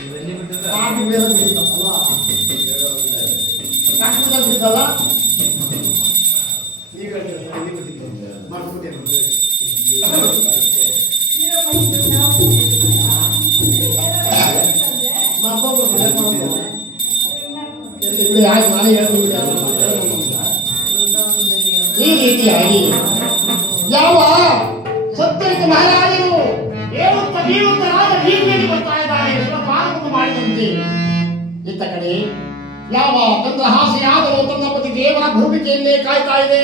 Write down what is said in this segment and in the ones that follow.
Coffee ಬೇರೆ ಬಿಡಿತಲ್ವಾ coffee ಬಿಡಿತಲ್ಲ ನೀವು ಮಾಡ್ಕೊಡ್ತೇನೆ ಈ ರೀತಿಯಾಗಿ ಯಾವ ಸತ್ಯಕ್ಕೆ ಮಹಾರಾಜರು ಹೇಳುತ್ತಾ ಬೀಳುತ್ತರಾದ ಬೀದಿಯಲ್ಲಿ ಬರ್ತಾ ಇದ್ದಾರೆ ಸ್ವಪಾನವನ್ನು ಮಾಡಿದಂತೆ ಇತ್ತ ಕಡೆ ಯಾವ ಚಂದ್ರಹಾಸೆಯಾದರೂ ತನ್ನ ಪತಿ ದೇವರ ಭೂಮಿಕೆಯನ್ನೇ ಕಾಯ್ತಾ ಇದೆ.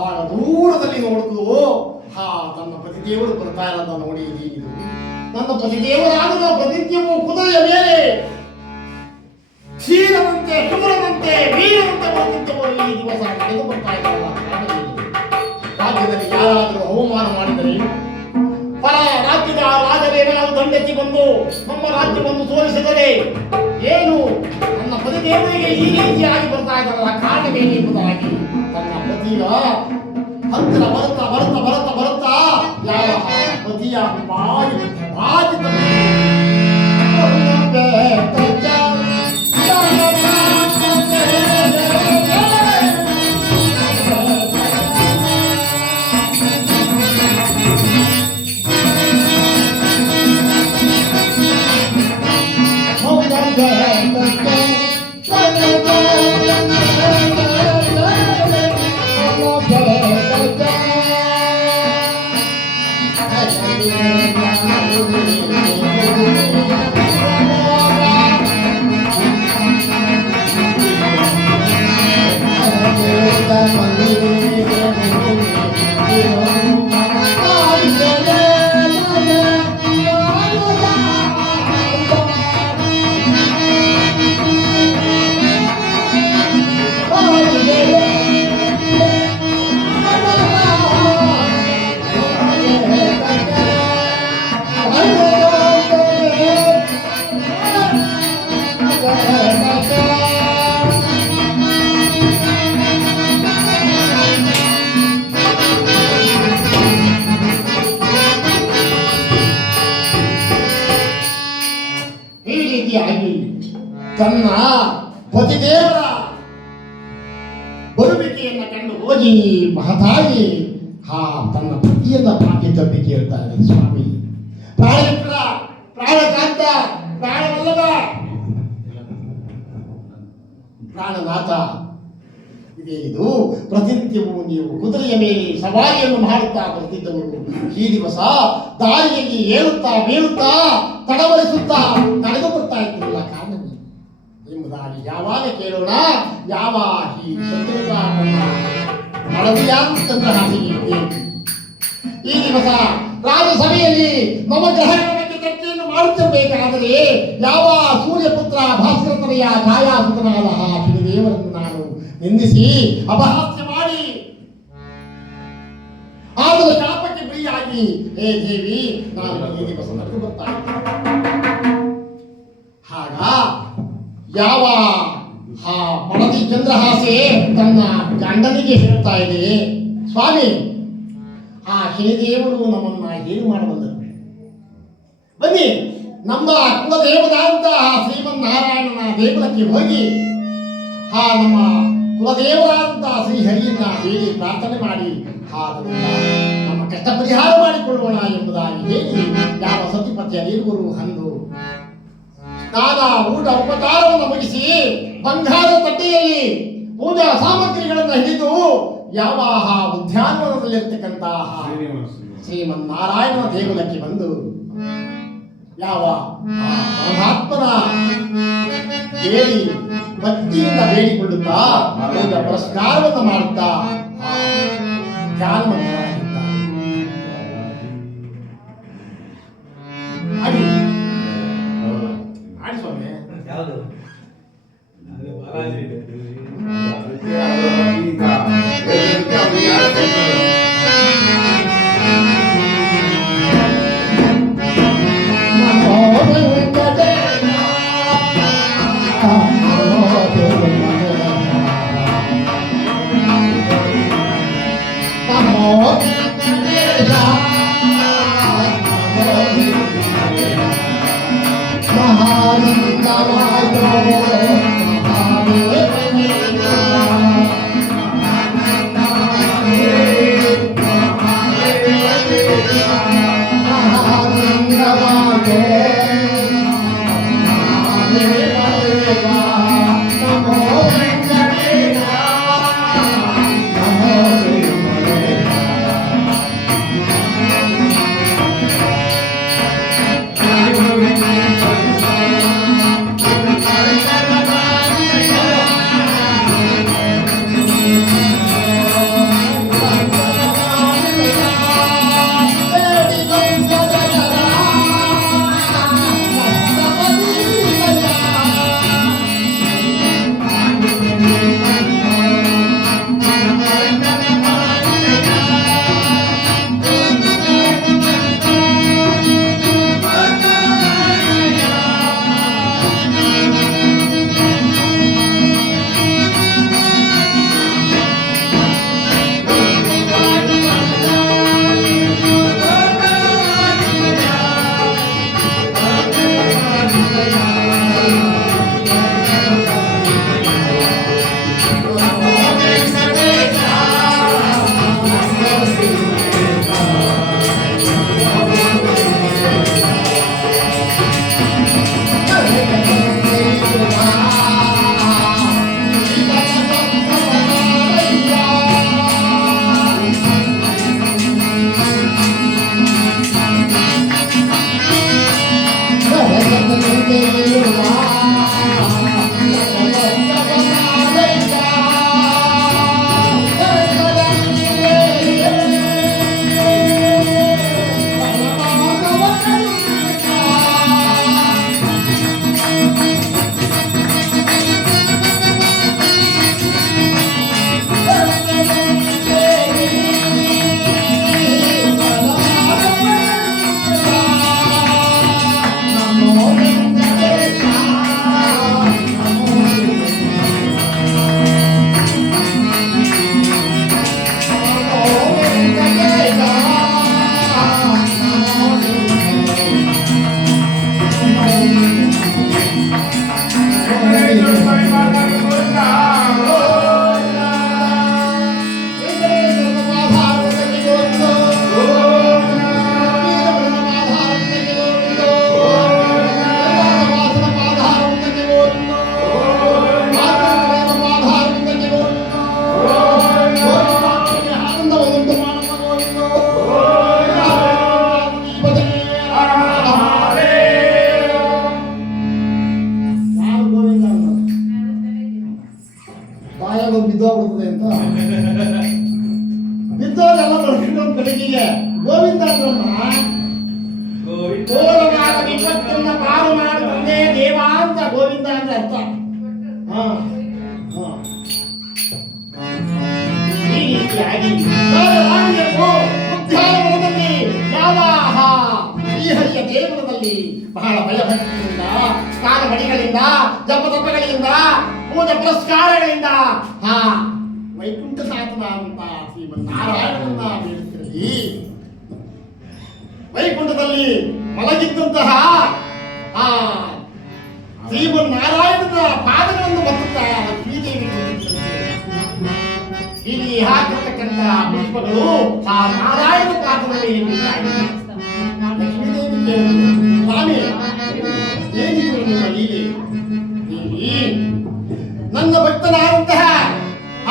ಆಗ ದೂರದಲ್ಲಿ ನೋಡುವುದು ತನ್ನ ಪತಿ ದೇವರು ಬರ್ತಾ ಇರೋದ ನೋಡಿ ನನ್ನ ಪತಿ ದೇವರಾದ ಪ್ರತಿಜ್ಞವು ಕುದುರೆಯ ಮೇಲೆ ಕ್ಷೀರದಂತೆ ಶೂರದಂತೆ ವೀರದಂತೆ ಬರುತ್ತಿದ್ದವರು ಈ ದಿವಸ ನಡೆದು ಬರ್ತಾ ಇದ್ದಾರಲ್ಲ. ರಾಜ್ಯದಲ್ಲಿ ಯಾರಾದರೂ ಅವಮಾನ ಮಾಡಿದರೆ ಪರ ರಾಜ್ಯದ ರಾಜರೇನಾದರೂ ದಂಡೆತ್ತಿ ಬಂದು ನಮ್ಮ ರಾಜ್ಯವನ್ನು ಸೋಲಿಸಿದರೆ ಏನು ನನ್ನ ಪತಿ ದೇವರಿಗೆ ಈ ರೀತಿಯಾಗಿ ಬರ್ತಾ ಇದ್ದಾರಲ್ಲ ಕಾರಣವೇನು ಎಂಬುದಾಗಿ ತನ್ನ ಪತಿಯ ಹತ್ತಿರ ಬರುತ್ತಾ ಬರುತ್ತಾ ಬರುತ್ತಾ ಬರುತ್ತಾ ಯಾವ ಪತಿಯ ಬಾಧಿತ ತನ್ನ ಪತಿದೇವರ ಬರುವಿಕೆಯನ್ನು ಕಂಡು ಹೋಗಿ ಮಹತಾಗಿ ತನ್ನ ಪತಿಯನ್ನ ಪಾಟಿ ತಪ್ಪಿ ಕೇಳ್ತಾನೆ, ಸ್ವಾಮಿ ಪ್ರಾಣಮಿತ್ರ ಪ್ರಾಣಕಾಂತ ಪ್ರಾಣವಲ್ಲದ ಪ್ರಾಣನಾಥ, ಇದೇನಿದು ಪ್ರತಿನಿತ್ಯವೂ ನೀವು ಕುದುರೆಯ ಮೇಲೆ ಸವಾರಿಯನ್ನು ಮಾಡುತ್ತಾ ಬರ್ತಿದ್ದವರು ಈ ದಿವಸ ದಾರಿಯಲ್ಲಿ ಏಳುತ್ತಾ ಬೀಳುತ್ತಾ ತಡವರಿಸುತ್ತಾ ನಡೆದು ಬರ್ತಾ ಇದ್ದಿರಲ್ಲ ಕಾರಣ ಎಂಬುದಾಗಿ ಯಾವಾಗ ಕೇಳೋಣ. ಯಾವ ಈ ಚಂದ್ರಹಾಸಿಗೆ ಈ ದಿವಸ ರಾಜಸಭೆಯಲ್ಲಿ ನವಗ್ರಹಗಳ ಬಗ್ಗೆ ಚರ್ಚೆಯನ್ನು ಮಾಡುತ್ತಿರಬೇಕಾದರೆ ಯಾವ ಸೂರ್ಯಪುತ್ರ ಭಾಸ್ಕರತನೆಯ ಛಾಯಾಸುತನಾದ ಶಿವದೇವರನ್ನು ನಾನು ನಿಂದಿಸಿ ಅಪಹಾಸ್ಯ ಮಾಡಿ ಆದರೂ ಶಾಪಕ್ಕೆ ಬಲಿಯಾಗಿ ಹೇ ದೇವಿ ನಾನು ಈ ದಿವಸ ನಡೆದು ಬರ್ತಾ ಆಗ ಯಾವ ಮಡದಿ ಚಂದ್ರಹಾಸೆ ತನ್ನ ಗಂಡನಿಗೆ ಹೇಳ್ತಾ ಇದೆ, ಸ್ವಾಮಿ ಶನಿದೇವರು ನಮ್ಮನ್ನ ಏನು ಮಾಡಬಲ್ಲರು, ಬನ್ನಿ ನಮ್ಮ ಕುಲದೇವರಾದಂತಹ ಶ್ರೀಮನ್ನಾರಾಯಣನ ದೇಗುಲಕ್ಕೆ ಹೋಗಿ ನಮ್ಮ ಕುಲದೇವರಾದಂತಹ ಶ್ರೀಹರಿಯನ್ನ ಬೇಡಿ ಪ್ರಾರ್ಥನೆ ಮಾಡಿ ನಮ್ಮ ಕಷ್ಟ ಪರಿಹಾರ ಮಾಡಿಕೊಳ್ಳೋಣ ಎಂಬುದಾಗಿ ಹೇಳಿ ಯಾವ ಸತಿಪತಿಯರಿರುವರು ಅಂದು ನಾನಾ ಊಟ ಉಪಚಾರವನ್ನು ಮುಗಿಸಿ ಬಂಗಾರದ ತಟ್ಟೆಯಲ್ಲಿ ಪೂಜಾ ಸಾಮಗ್ರಿಗಳನ್ನು ಹಿಡಿದು ಯಾವ ಉದ್ಯಾನವನದಲ್ಲಿರ್ತಕ್ಕಂತಹ ಶ್ರೀಮನ್ನಾರಾಯಣನ ದೇಗುಲಕ್ಕೆ ಬಂದು ಯಾವ ಪರಮಾತ್ಮನ ಬೇಡಿ ಭಕ್ತಿಯಿಂದ ಬೇಡಿಕೊಳ್ಳುತ್ತಾ ಪುರಸ್ಕಾರವನ್ನು ಮಾಡುತ್ತಾ ಧ್ಯಾನವಂತರಾಗಿದ್ದಾರೆ. ಆಡಿ ಸ್ವಾಮಿ ಯಾವುದು ಬಿದ್ದೋಗ್ಬಿಡ್ತದೆ ಅಂತ ಬಿದ್ದೋದೆಲ್ಲ ಬರ್ಕೊಂಡು ಬೆಳಗಿಗೆ ಗೋವಿಂದ ಗೋಲಮಾದ ವಿಪತ್ತನ್ನ ಪಾರು ಮಾಡುತ್ತಂದೆ ದೇವ ಅಂತ ಗೋವಿಂದ ಅಂತ ಅರ್ಥ. ಈ ರೀತಿಯಾಗಿ ಉದ್ಯಾನವನದಲ್ಲಿ ಯಾವಾಹ ಶ್ರೀಹರಿಯ ದೇಗುಲದಲ್ಲಿ ಬಹಳ ಭಯಭಕ್ತಿಯಿಂದ ಸ್ನಾನ ಮಣಿಗಳಿಂದ ಜಪತಪಗಳಿಂದ ಪೂಜೆ ಪುರಸ್ಕಾರಗಳಿಂದ ವೈಕುಂಠನಾಥನಾದಂತ ಶ್ರೀಮನ್ನಾರಾಯಣನನ್ನ ಬೇಡುತ್ತಿರಲಿ. ವೈಕುಂಠದಲ್ಲಿ ಮಲಗಿದ್ದಂತಹ ಆ ಶ್ರೀಮನ್ನಾರಾಯಣನ ಪಾದಗಳನ್ನು ಒತ್ತುತ್ತಾ ಶ್ರೀದೇವಿ ಇಲ್ಲಿ ಹಾಕಿರ್ತಕ್ಕಂಥ ಪುಷ್ಪಗಳು ಆ ನಾರಾಯಣ ಪಾದದಲ್ಲಿ ಲಕ್ಷ್ಮೀದೇವಿ ಕೇಳಿದ್ರು, ಸ್ವಾಮಿ ಏನಿದು ನಿಮ್ಮ ಲೀಲೆ? ನನ್ನ ಭಕ್ತನಾದಂತಹ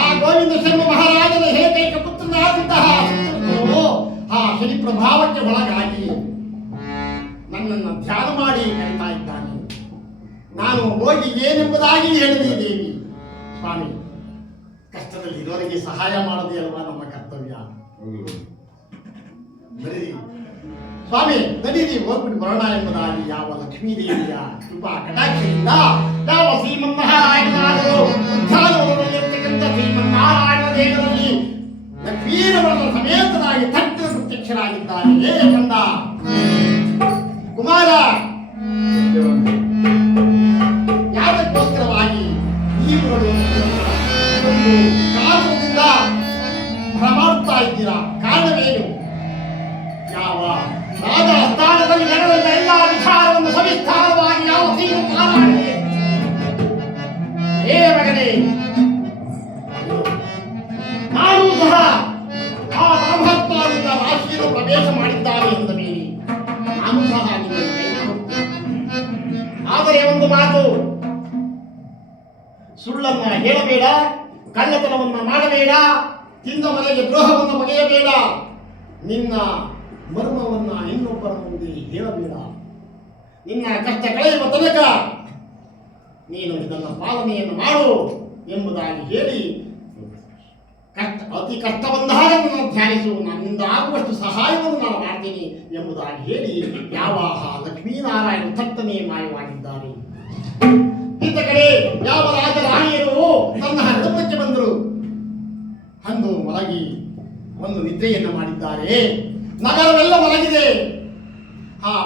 ಆ ಗೋವಿಂದ ಶರ್ಮ ಮಹಾರಾಜನ ಏಕೈಕ ಪುತ್ರನಾದಂತಹ ಆ ಶನಿ ಪ್ರಭಾವಕ್ಕೆ ಒಳಗಾಗಿ ನನ್ನನ್ನು ಧ್ಯಾನ ಮಾಡಿ ಕರೀತಾ ಇದ್ದಾನೆ. ನಾನು ಹೋಗಿ ಏನೆಂಬುದಾಗಿ ಹೇಳಿದೆ ದೇವಿ. ಸ್ವಾಮಿ, ಕಷ್ಟದಲ್ಲಿ ಇರೋರಿಗೆ ಸಹಾಯ ಮಾಡೋದೇ ಅಲ್ವಾ ನಮ್ಮ ಕರ್ತವ್ಯ. ನಡೀರಿ ಸ್ವಾಮಿ, ನಡೀರಿ ಹೋಗ್ಬಿಟ್ಟು ಬರೋಣ ಎಂಬುದಾಗಿ ಯಾವ ಲಕ್ಷ್ಮೀದೇವಿಯ ಕೃಪಾ ಕಟಾಕ್ಷದಿಂದ ಯಾವ ಶ್ರೀಮನ್ನಾರಾಯಣನಾದರೂ ಉದ್ಯಾನವನದಲ್ಲಿರ್ತಕ್ಕಂಥ ಶ್ರೀಮನ್ನಾರಾಯಣ ದೇವರಲ್ಲಿ ಲಕ್ಷ್ಮೀರವರ ಸಮೇತನಾಗಿ ತಟ್ಟಿನ ಪ್ರತ್ಯಕ್ಷರಾಗಿದ್ದಾನೆ. ಏ ಕಂದ ಕುಮಾರ, ಯಾವಕ್ಕೋಸ್ಕರವಾಗಿ ನೀವು ಕಾರಣದಿಂದ ಭ್ರಮಾಡ್ತಾ ಇದ್ದೀರಾ? ಕಾರಣವೇನು? ಯಾವ ರಾಜ ಸ್ಥಾನದಲ್ಲಿ ನಡೆದ ಎಲ್ಲ ವಿಚಾರವನ್ನು ಸವಿಸ್ತಾರವಾಗಿ ಯಾವ ಶ್ರೀಮನ್ನಾರಾಯಣನಿಗೆ ಸುಳ್ಳನ್ನ ಹೇಳಬೇಡ, ಕಳ್ಳತನವನ್ನ ಮಾಡಬೇಡ, ತಿಂದ ಮನೆಗೆ ದ್ರೋಹವನ್ನು ಬಗೆಯಬೇಡ, ನಿನ್ನ ಮರ್ಮವನ್ನ ಇನ್ನೊಬ್ಬರ ಮುಂದೆ ಹೇಳಬೇಡ, ನಿನ್ನ ಕಷ್ಟ ಕಳೆಯುವ ತನಕ ನೀನು ಇದನ್ನ ಪಾಲನೆಯನ್ನು ಮಾಡು ಎಂಬುದಾಗಿ ಹೇಳಿ, ಅತಿ ಕಷ್ಟ ಬಂದಾಗ ನನ್ನ ಧ್ಯಾನಿಸು, ನನ್ನಿಂದ ಆಗುವಷ್ಟು ಸಹಾಯವನ್ನು ನಾನು ಮಾಡ್ತೀನಿ ಎಂಬುದಾಗಿ ಹೇಳಿ ಯಾವಾಹ ಲಕ್ಷ್ಮೀನಾರಾಯಣ ಥಟ್ಟನೆ ಮಾಯವಾಗಿದ್ದಾರೆ. ಇತ್ತ ಕಡೆ ಯಾವ ರಾಜರಾಣಿಯರು ತನ್ನ ಹಸ್ತಕ್ಕೆ ಬಂದರು. ಅಂದು ಮಲಗಿ ಒಂದು ನಿದ್ರೆಯನ್ನು ಮಾಡಿದ್ದಾರೆ. ನಗರವೆಲ್ಲ ಮಲಗಿದೆ.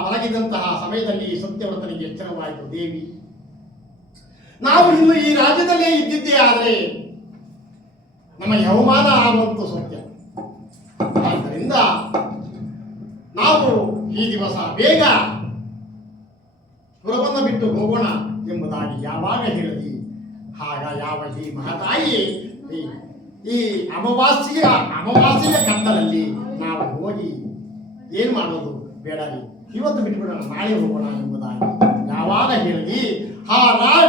ಮಲಗಿದಂತಹ ಸಮಯದಲ್ಲಿ ಸತ್ಯವ್ರತನಿಗೆ ಎಚ್ಚರವಾಯಿತು. ದೇವಿ, ನಾವು ಇನ್ನು ಈ ರಾಜ್ಯದಲ್ಲೇ ಇದ್ದಿದ್ದೇ ಆದರೆ ನಮಗೆ ಅವಮಾನ ಆಗುವಂತೂ ಸತ್ಯ. ಆದ್ದರಿಂದ ನಾವು ಈ ದಿವಸ ಬೇಗ ಪುರವನ್ನು ಬಿಟ್ಟು ಹೋಗೋಣ ಎಂಬುದಾಗಿ ಯಾವಾಗ ಹೇಳಿದಿ, ಆಗ ಯಾವ ಈ ಮಹತಾಯಿ ಈ ಅಮಾವಾಸ್ಯೆಯ ಕತ್ತಲಲ್ಲಿ ನಾವು ಹೋಗಿ ಏನು ಮಾಡೋದು ಬೇಡರಿ, ಇವತ್ತು ಬಿಟ್ಬಿಡೋಣ, ನಾಳೆ ಹೋಗೋಣ ಎಂಬುದಾಗಿ ಯಾವಾಗ ಹೇಳಿದಿ,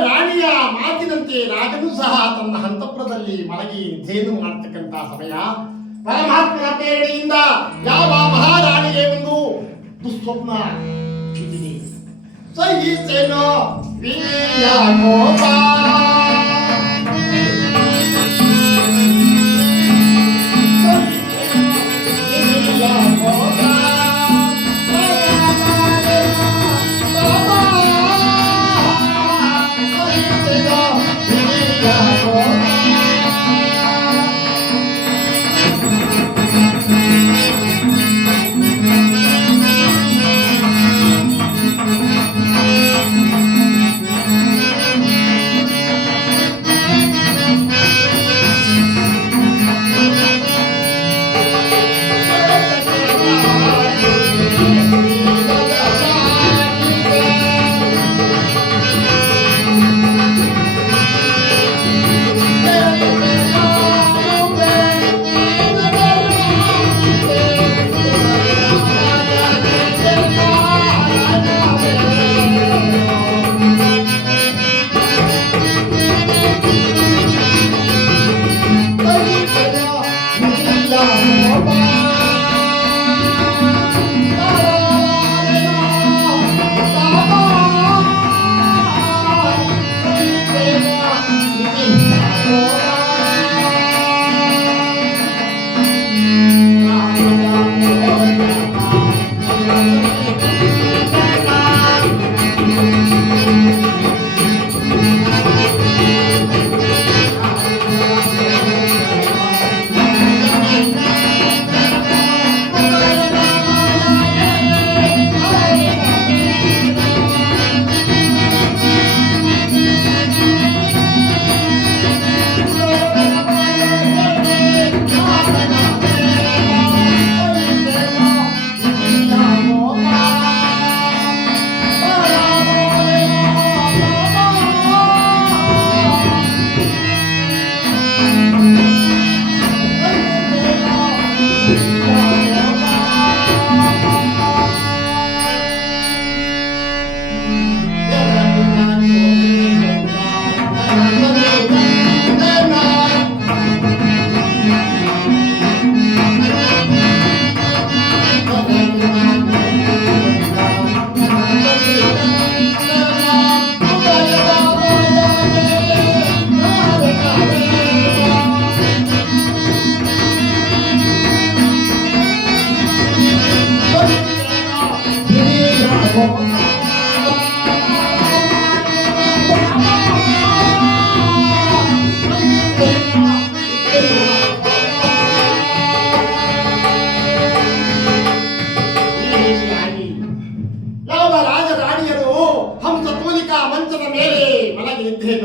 ರಾಣಿಯ ಮಾತಿನಂತೆ ರಾಜನು ಸಹ ತನ್ನ ಅಂತಃಪುರದಲ್ಲಿ ಮಲಗಿ ನಿದ್ದೆಯನ್ನು ಮಾಡತಕ್ಕಂತಹ ಸಮಯ. ಪರಮಾತ್ಮನ ಪ್ರೇರಣೆಯಿಂದ ಯಾವ ಮಹಾರಾಣಿಗೆ ಒಂದು ದುಸ್ವಪ್ನ ಇದ್ದೀನಿ. ಸಹಿಸೇನೋ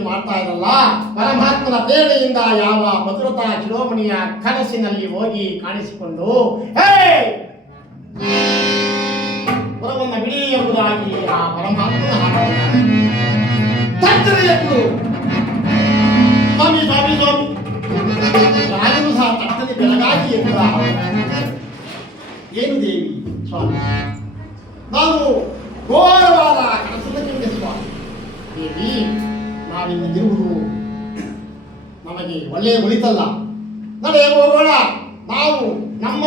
ಮಾಡ್ತಾ ಇರಲ್ಲ, ಪರಮಾತ್ಮನ ಪ್ರೇರಣೆಯಿಂದ ಯಾವ ಮಧುರತಾ ಶಿರೋಮಣಿಯ ಕನಸಿನಲ್ಲಿ ಹೋಗಿ ಕಾಣಿಸಿಕೊಂಡು ಪುರವನ್ನ ಬಿಡಿ ಎಂಬುದಾಗಿ ಆ ಪರಮಾತ್ಮನ ತಟ್ಟನೆಯನ್ನು ಸ್ವಾಮಿ ಸ್ವಾಮಿ ಸ್ವಾಮಿ ರಾಜನು ಸಹ ತಟ್ಟನೆ ಬೆಳಗಾಗಿ ಎಂದ. ಏನು ದೇವಿ ಸ್ವಾಮಿ, ನಾನು ಘೋರವಾದ ಕನಸನ್ನು ಕೇಳಿದೆ ಸ್ವಾಮಿ. ದೇವಿ, ನಾವಿನ್ನದಿರುವುದು ನಮಗೆ ಒಳ್ಳೆಯ ಉಳಿತಲ್ಲ. ನಡೆ ಹೋಗೋಣ. ನಾವು ನಮ್ಮ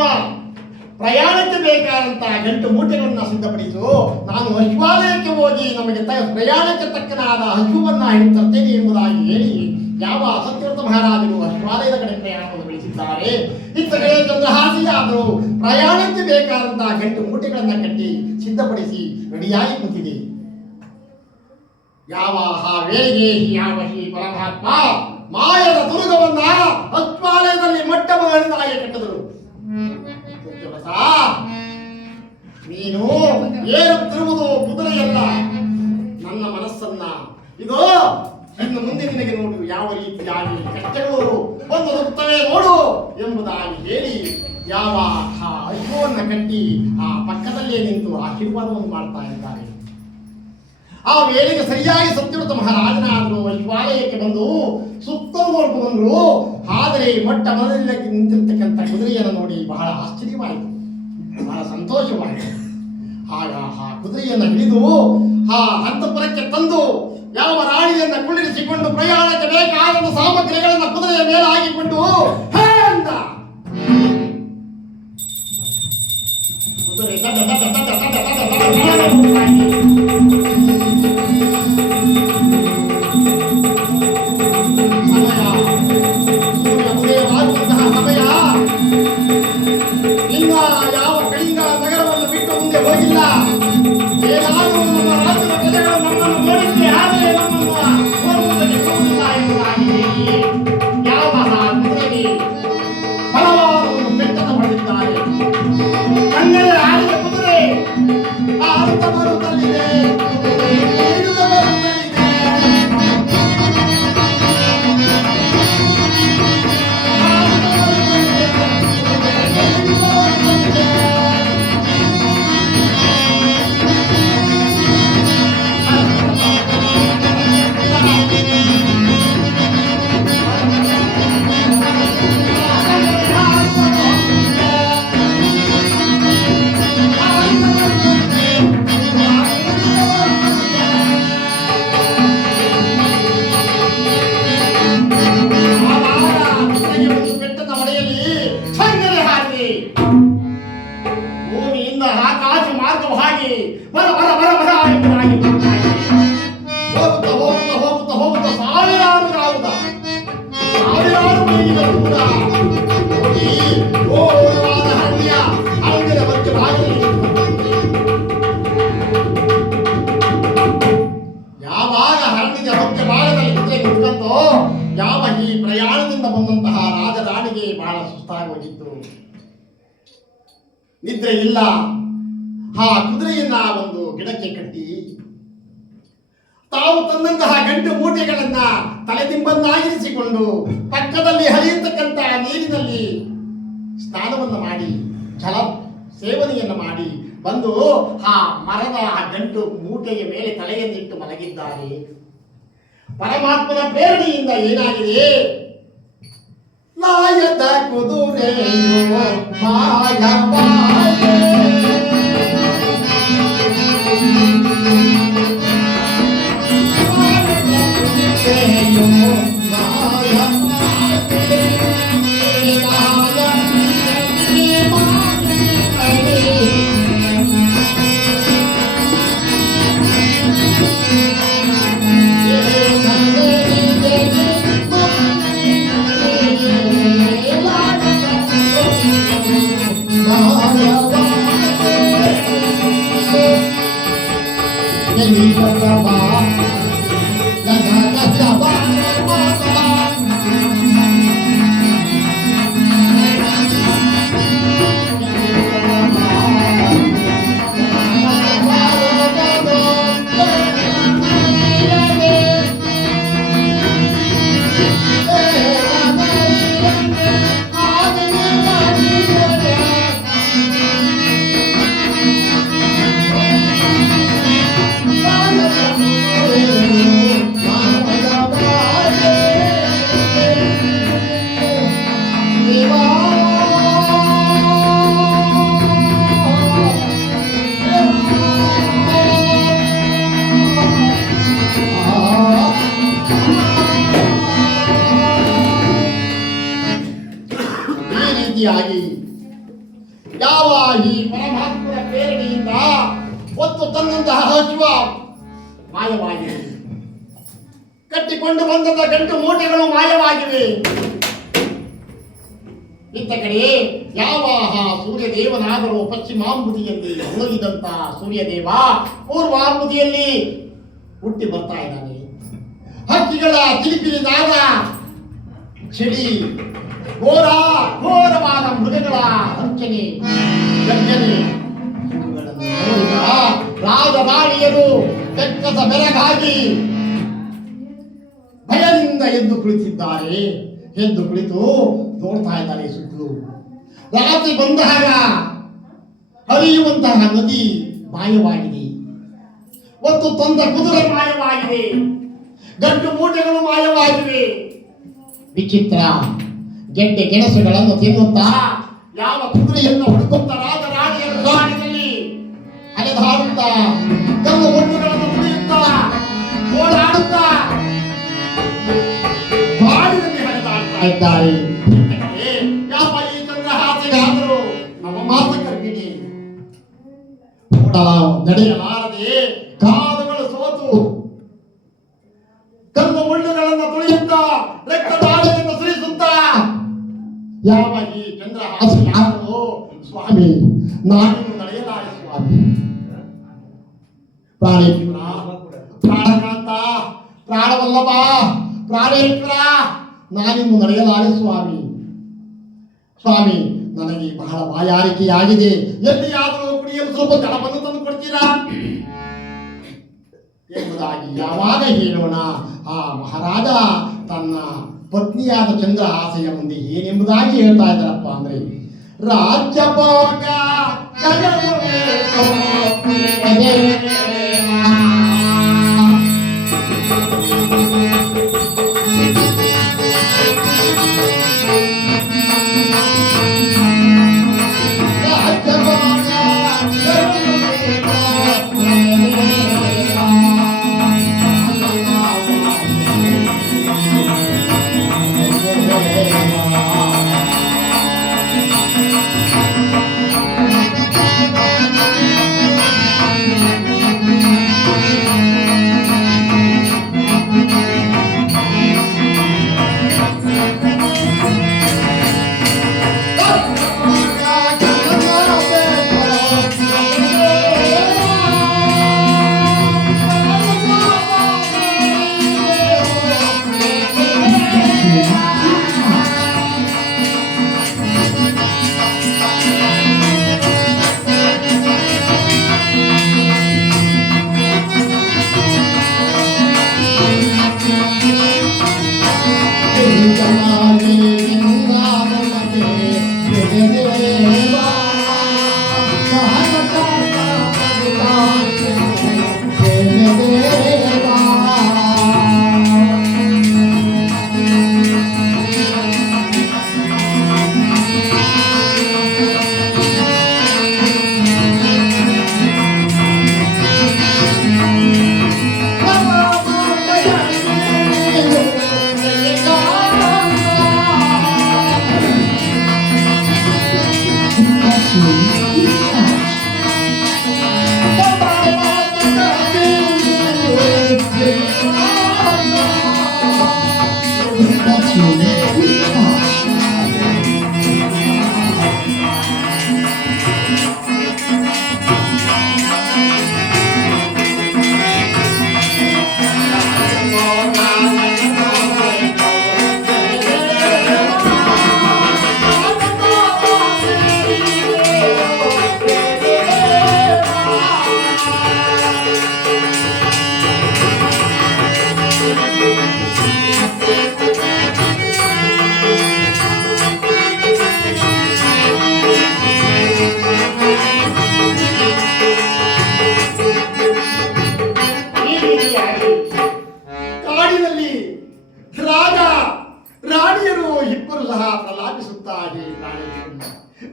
ಪ್ರಯಾಣಕ್ಕೆ ಬೇಕಾದಂತ ಗಂಟು ಮೂಟೆಗಳನ್ನ ಸಿದ್ಧಪಡಿಸು. ನಾನು ಅಶ್ವಾಲಯಕ್ಕೆ ಹೋಗಿ ನಮಗೆ ಪ್ರಯಾಣಕ್ಕೆ ತಕ್ಕನಾದ ಹಸುವನ್ನ ಹಿಡಿತರ್ತೇನೆ ಎಂಬುದಾಗಿ ಹೇಳಿ ಯಾವ ಸತ್ಯವ್ರತ ಮಹಾರಾಜರು ಅಶ್ವಾಲಯದ ಕಡೆ ಪ್ರಯಾಣವನ್ನು ಬೆಳೆಸಿದ್ದಾರೆ. ಇತ್ತ ಕಡೆ ಚಂದ್ರಹಾಸಿಯಾದರು ಪ್ರಯಾಣಕ್ಕೆ ಬೇಕಾದಂತಹ ಗಂಟು ಮೂಟೆಗಳನ್ನ ಕಟ್ಟಿ ಸಿದ್ಧಪಡಿಸಿ ರೆಡಿಯಾಗಿ ಕೂತಿದೆ. ಯಾವ ವೇಳೆಗೆ ಯಾವ ಶ್ರೀ ಪರಮಾತ್ಮ ಮಾಯದ ದುರ್ಗವನ್ನ ಅಶ್ವಾಲಯದಲ್ಲಿ ಮೊಟ್ಟಮೊದಲನಾಗಿ ಕಟ್ಟಿದರು. ನೀನು ಏರುತ್ತಿರುವುದು ಕುದುರೆಯಲ್ಲ, ನನ್ನ ಮನಸ್ಸನ್ನ. ಇದು ಇನ್ನು ಮುಂದೆ ನಿನಗೆ ನೋಡು ಯಾವ ರೀತಿಯಾಗಿ ಕಷ್ಟಗಳು ಬಂದೊದಗುತ್ತವೆ ನೋಡು ಎಂಬುದಾಗಿ ಹೇಳಿ ಯಾವ ಆ ಅಶ್ವವನ್ನ ಕಟ್ಟಿ ಆ ಪಕ್ಕದಲ್ಲೇ ನಿಂತು ಆಶೀರ್ವಾದವನ್ನು ಮಾಡ್ತಾ ಇದ್ದಾರೆ. ಆ ವೇಳೆಗೆ ಸರಿಯಾಗಿ ಸತ್ಯವ್ರತ ಮಹಾರಾಜನಾದರು ಅಶ್ವಾಲಯಕ್ಕೆ ಬಂದು ಸುತ್ತಲೂ ನೋಡ್ಕೊಂಡು ಬಂದರು. ಆದರೆ ಮೊಟ್ಟ ಮೊದಲಕ್ಕೆ ನಿಂತಿರ್ತಕ್ಕಂಥ ಕುದುರೆಯನ್ನು ನೋಡಿ ಬಹಳ ಆಶ್ಚರ್ಯವಾಯಿತು, ಬಹಳ ಸಂತೋಷವಾಯಿತು. ಆಗ ಆ ಕುದುರೆಯನ್ನು ಹಿಡಿದು ಆ ಅಂತಃಪುರಕ್ಕೆ ತಂದು ಯಾವ ರಾಣಿಯನ್ನ ಕುಳ್ಳಿರಿಸಿಕೊಂಡು ಪ್ರಯಾಣಕ್ಕೆ ಬೇಕಾದ ಸಾಮಗ್ರಿಗಳನ್ನು ಕುದುರೆಯ ಮೇಲೆ ಹಾಕಿಕೊಂಡು ಅಂದ ಕುದುರೆ ಸಮಯ ಇನ್ನ ಯಾವ ಕಳಿಂಗ ನಗರವನ್ನು ಬಿಟ್ಟು ಮುಂದೆ ಹೋಗಿಲ್ಲ. ಏನಾದರೂ ನಮ್ಮ ರಾಜ್ಯದ ಪ್ರಜೆಗಳು ನಮ್ಮನ್ನು ನೋಡಿದ್ರೆ ಆದರೆ ನಮ್ಮನ್ನು ಹೋಗುವುದಕ್ಕೆ ಹೋಗುವುದಿಲ್ಲ ಎಂಬುದಾಗಿ ಯಾವ ಕುದುರೆಗೆ ಬಲವಾದ ಒಂದು ಬೆಟ್ಟನ್ನು ಹೊಡೆದಿದ್ದಾರೆ. ಕಣ್ಣಲ್ಲಿ ಆಡಿದ ಕುದುರೆ ಆಡುತ್ತ ಬರುತ್ತಲಿದೆ. ಭೂಮಿಯಿಂದ ಆಕಾಶ ಮಾರ್ಗವಾಗಿ ಬರ ಬರ ಬರ ಬರ ಎಂಬುದಾಗಿ ಹೋಗುತ್ತಾ ಹೋಗುತ್ತಾ ಹೋಗುತ್ತಾ ಹೋಗುತ್ತಾ ಸಾವಿರಾರು ಮೈಲಿಗಳು ಕೂಡ ಹೋಗಿ ಘೋರವಾದ ಹಳ್ಳಿಯ ಮಧ್ಯ ಭಾಗದಲ್ಲಿ ಯಾವಾಗ ಹರಣಿಯ ಮಧ್ಯ ಭಾಗದಲ್ಲಿ ಕುದುರೆ ನಿಂತಂತೋ ಯಾವ ಈ ಪ್ರಯಾಣದಿಂದ ಬಂದಂತಹ ರಾಜರಾಣಿಗೆ ಬಹಳ ಸುಸ್ತಾಗಿ ಹೋಗಿತ್ತು. ನಿದ್ರೆ ಇಲ್ಲ. ಆ ಕುದುರೆಯನ್ನ ಒಂದು ಗಿಡಕ್ಕೆ ಕಟ್ಟಿ ತಾವು ತಂದಂತಹ ಗಂಟು ಮೂಟೆಗಳನ್ನ ತಲೆದಿಂಬನ್ನಾಗಿರಿಸಿಕೊಂಡು ಪಕ್ಕದಲ್ಲಿ ಹರಿಯತಕ್ಕಂತ ನೀರಿನಲ್ಲಿ ಸ್ನಾನವನ್ನು ಮಾಡಿ ಜಲ ಸೇವನೆಯನ್ನು ಮಾಡಿ ಬಂದು ಆ ಮರದ ಗಂಟು ಮೂಟೆಯ ಮೇಲೆ ತಲೆಯನ್ನಿಟ್ಟು ಮಲಗಿದ್ದಾರೆ. ಪರಮಾತ್ಮನ ಪ್ರೇರಣೆಯಿಂದ ಏನಾಗಿದೆ? ಲಾಯದ ಕುದುರೆಯೋ ಮಾಯವಾದೆ ದಾಸಿಯಾಗಿ ಯಾವ ಈ ಪರಮಾತ್ಮನ ಪ್ರೇರಣೆಯಿಂದ ಹೊತ್ತು ತಂದಂತಹ ಹಸುವ ಮಾಯವಾಗಿದೆ. ಕಟ್ಟಿಕೊಂಡು ಬಂದಂತಹ ಗಂಟು ಮೂಟೆಗಳು ಮಾಯವಾಗಿವೆ. ಇತ್ತ ಕಡೆ ಯಾವ ಸೂರ್ಯದೇವನಾದರೂ ಪಶ್ಚಿಮಾಂಬುದಿಯಲ್ಲಿ ಮುಳುಗಿದಂತಹ ಸೂರ್ಯದೇವ ಪೂರ್ವಾಂಬುದಿಯಲ್ಲಿ ಹುಟ್ಟಿ ಬರ್ತಾ ಇದ್ದಾನೆ. ಹಕ್ಕಿಗಳ ಕಿರಿಕಿರಿನಾದ, ಚಳಿ, ಘೋರವಾದ ಮೃಗಗಳ ಅರ್ಚನೆ, ಗರ್ಜನೆ ಇವುಗಳನ್ನು ನೋಡಿದ ರಾಜರಾಣಿಯರು ಬೆಕ್ಕದ ಬೆರಗಾಗಿ ಭಯದಿಂದ ಎದ್ದು ಕುಳಿತಿದ್ದಾರೆ. ಎದ್ದು ಕುಳಿತು ನೋಡ್ತಾ ಇದ್ದಾರೆ ಸುತ್ತಲೂ. ರಾತ್ರಿ ಬಂದಾಗ ಹರಿಯುವಂತಹ ನದಿ ಮಾಯವಾಗಿದೆ. ಹೊತ್ತು ತಂದ ಕುದುರೆ ಮಾಯವಾಗಿದೆ. ಗಂಟು ಮೂಟೆಗಳು ಮಾಯವಾಗಿವೆ. ವಿಚಿತ್ರ. ಗೆಡ್ಡೆ ಗೆಣಸುಗಳನ್ನು ತಿನ್ನುತ್ತಾ ಯಾವ ಕುದುರೆಯನ್ನು ಹುಡುಕುತ್ತಾ ರಾಜರಾಣಿಯರ ಗಾಡಿಯಲ್ಲಿ ಅಲೆದಾಡುತ್ತಾ ಕಲ್ಲು ಮುಳ್ಳುಗಳನ್ನು ಮುರಿಯುತ್ತಾ ಓಡಾಡುತ್ತಾ ಬಾಡಿನಲ್ಲಿ ಹರಿದಾಡ್ತಾ ಇದ್ದಾರೆ. ಯಾವ ಈ ಚಂದ್ರಹಾಸಿಗಾದರೂ ನಮ್ಮ ಮಾತು ಕರ್ಕಿಣಿ ನಡೆಯಲಾರದೆ ಕಾಲುಗಳು ಸೋತು ಕಲ್ಲು ಮುಳ್ಳುಗಳನ್ನು ತುಳಿಯುತ್ತಾ ರಕ್ತದಾಳಿಯನ್ನು ಸುರಿಸುತ್ತಾ ಯಾವ ಈ ಚಂದ್ರಹಾಸಿಗಾದರೂ ಸ್ವಾಮಿ ನಾನಿನ್ನು ನಡೆಯಲಾರೆ ಸ್ವಾಮಿ. ಪ್ರಾಣಕಾಂತ, ಪ್ರಾಣವಲ್ಲಭ, ಪ್ರಾಣೇಶ್ವರ, ನಾನಿನ್ನು ನಡೆಯಲಾರೆ ಸ್ವಾಮಿ. ಸ್ವಾಮಿ, ನನಗೆ ಬಹಳ ಬಾಯಾರಿಕೆಯಾಗಿದೆ. ಎಲ್ಲಿಯಾದರೂ ಕುಡಿಯಲು ಸ್ವಲ್ಪ ಜಲವನ್ನು ತಂದು ಕೊಡ್ತೀರಾ ಎಂಬುದಾಗಿ ಯಾವಾಗ ಹೇಳೋಣ? ಆ ಮಹಾರಾಜ ತನ್ನ ಪತ್ನಿಯಾದ ಚಂದ್ರಹಾಸೆಯ ಮುಂದೆ ಏನೆಂಬುದಾಗಿ ಹೇಳ್ತಾ ಇದ್ದಾರಪ್ಪ ಅಂದ್ರೆ, ರಾಜ್ಯಭೋಗ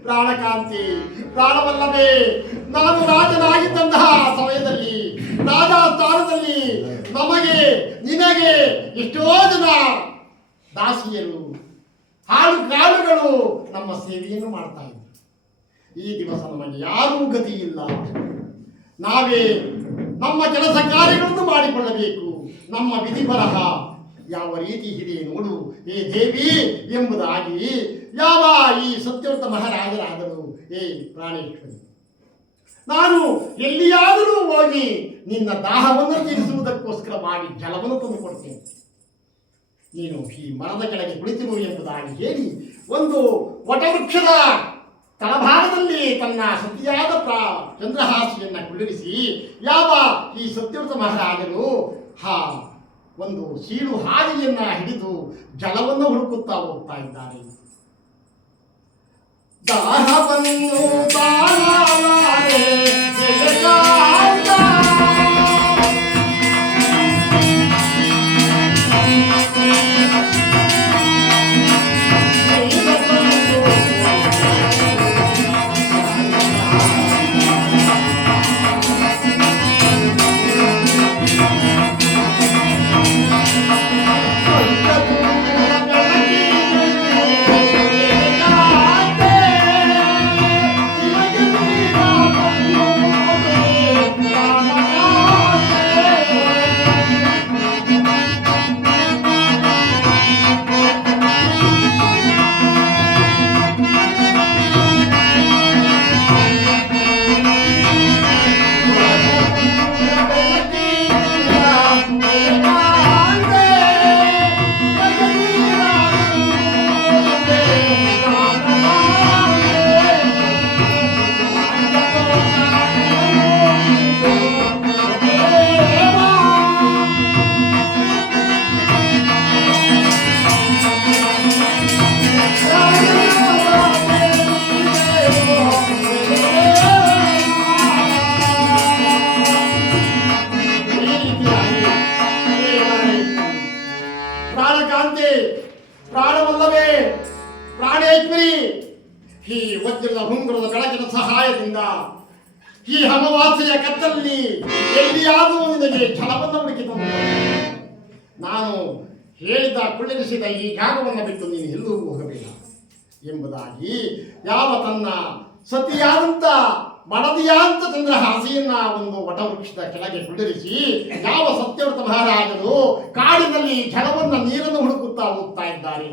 ಪ್ರಾಣಕಾಂತಿ, ಪ್ರಾಣವಲ್ಲವೇ, ನಾನು ರಾಜನಾಗಿದ್ದಂತಹ ಸಮಯದಲ್ಲಿ ರಾಜಾ ಸ್ಥಾನದಲ್ಲಿ ನಮಗೆ ನಿನಗೆ ಎಷ್ಟೋ ಜನ ದಾಸಿಯರು ಹಾಳು ಕಾಳುಗಳು ನಮ್ಮ ಸೇವೆಯನ್ನು ಮಾಡ್ತಾ ಇದ್ದರು. ಈ ದಿವಸ ನಮಗೆ ಯಾರೂ ಗತಿ ಇಲ್ಲ. ನಾವೇ ನಮ್ಮ ಕೆಲಸ ಕಾರ್ಯಗಳನ್ನು ಮಾಡಿಕೊಳ್ಳಬೇಕು. ನಮ್ಮ ವಿಧಿ ಬರಹ ಯಾವ ರೀತಿ ಇದೆ ನೋಡು ಏ ದೇವಿ ಎಂಬುದಾಗಿ ಯಾವ ಈ ಸತ್ಯವ್ರತ ಮಹಾರಾಜರಾದರು. ಏ ಪ್ರಾಣೇಶ್ವರಿ, ನಾನು ಎಲ್ಲಿಯಾದರೂ ಹೋಗಿ ನಿನ್ನ ದಾಹವನ್ನು ತೀರಿಸುವುದಕ್ಕೋಸ್ಕರವಾಗಿ ಜಲವನ್ನು ತಂದುಕೊಡ್ತೇನೆ. ನೀನು ಈ ಮರದ ಕೆಳಗೆ ಕುಳಿತಿರು ಎಂಬುದಾಗಿ ಹೇಳಿ ಒಂದು ವಟವೃಕ್ಷದ ತಳಭಾಗದಲ್ಲಿ ತನ್ನ ಸತಿಯಾದ ಚಂದ್ರಹಾಸಿಯನ್ನು ಕುಳ್ಳಿರಿಸಿ ಯಾವ ಈ ಸತ್ಯವ್ರತ ಮಹಾರಾಜರು ಒಂದು ಸೀಳು ಹಾದಿಯನ್ನ ಹಿಡಿದು ಜಲವನ್ನು ಹುಡುಕುತ್ತಾ ಹೋಗ್ತಾ ಇದ್ದಾರೆ. ದಾಹವನ್ನು ತಾಳಲಾರೆ ಪ್ರಾಣವಲ್ಲವೇ ಪ್ರಾಣೇಶ್ವರಿ, ಈ ವಜ್ರದ ಹುಂಗುರದ ಬೆಳಕಿನ ಸಹಾಯದಿಂದ ಈ ಅಮಾವಾಸ್ಯೆಯ ಕತ್ತಲ್ಲಿ ಎಲ್ಲಿಯಾದರೂ ನಿನಗೆ ಛಲವನ್ನು ಹುಡುಕಿ ತಂದು ನಾನು ಹೇಳಿದ ಕುಳ್ಳಿರಿಸಿದ ಈ ಜಾಗವನ್ನು ಬಿಟ್ಟು ನೀನು ಎಲ್ಲೂ ಹೋಗಬೇಡ ಎಂಬುದಾಗಿ ಯಾವ ತನ್ನ ಸತಿಯಾದಂಥ ಮಡದಿಯಾಂತ ಚಂದ್ರಹಾಸಿಯನ್ನ ಒಂದು ವಟವೃಕ್ಷದ ಕೆಳಗೆ ಕುಳ್ಳಿರಿಸಿ ಯಾವ ಸತ್ಯವ್ರತ ಮಹಾರಾಜರು ಕಾಡಿನಲ್ಲಿ ಜಲವನ್ನ ನೀರನ್ನು ಹುಡುಕುತ್ತಾ ಹೋಗ್ತಾ ಇದ್ದಾರೆ.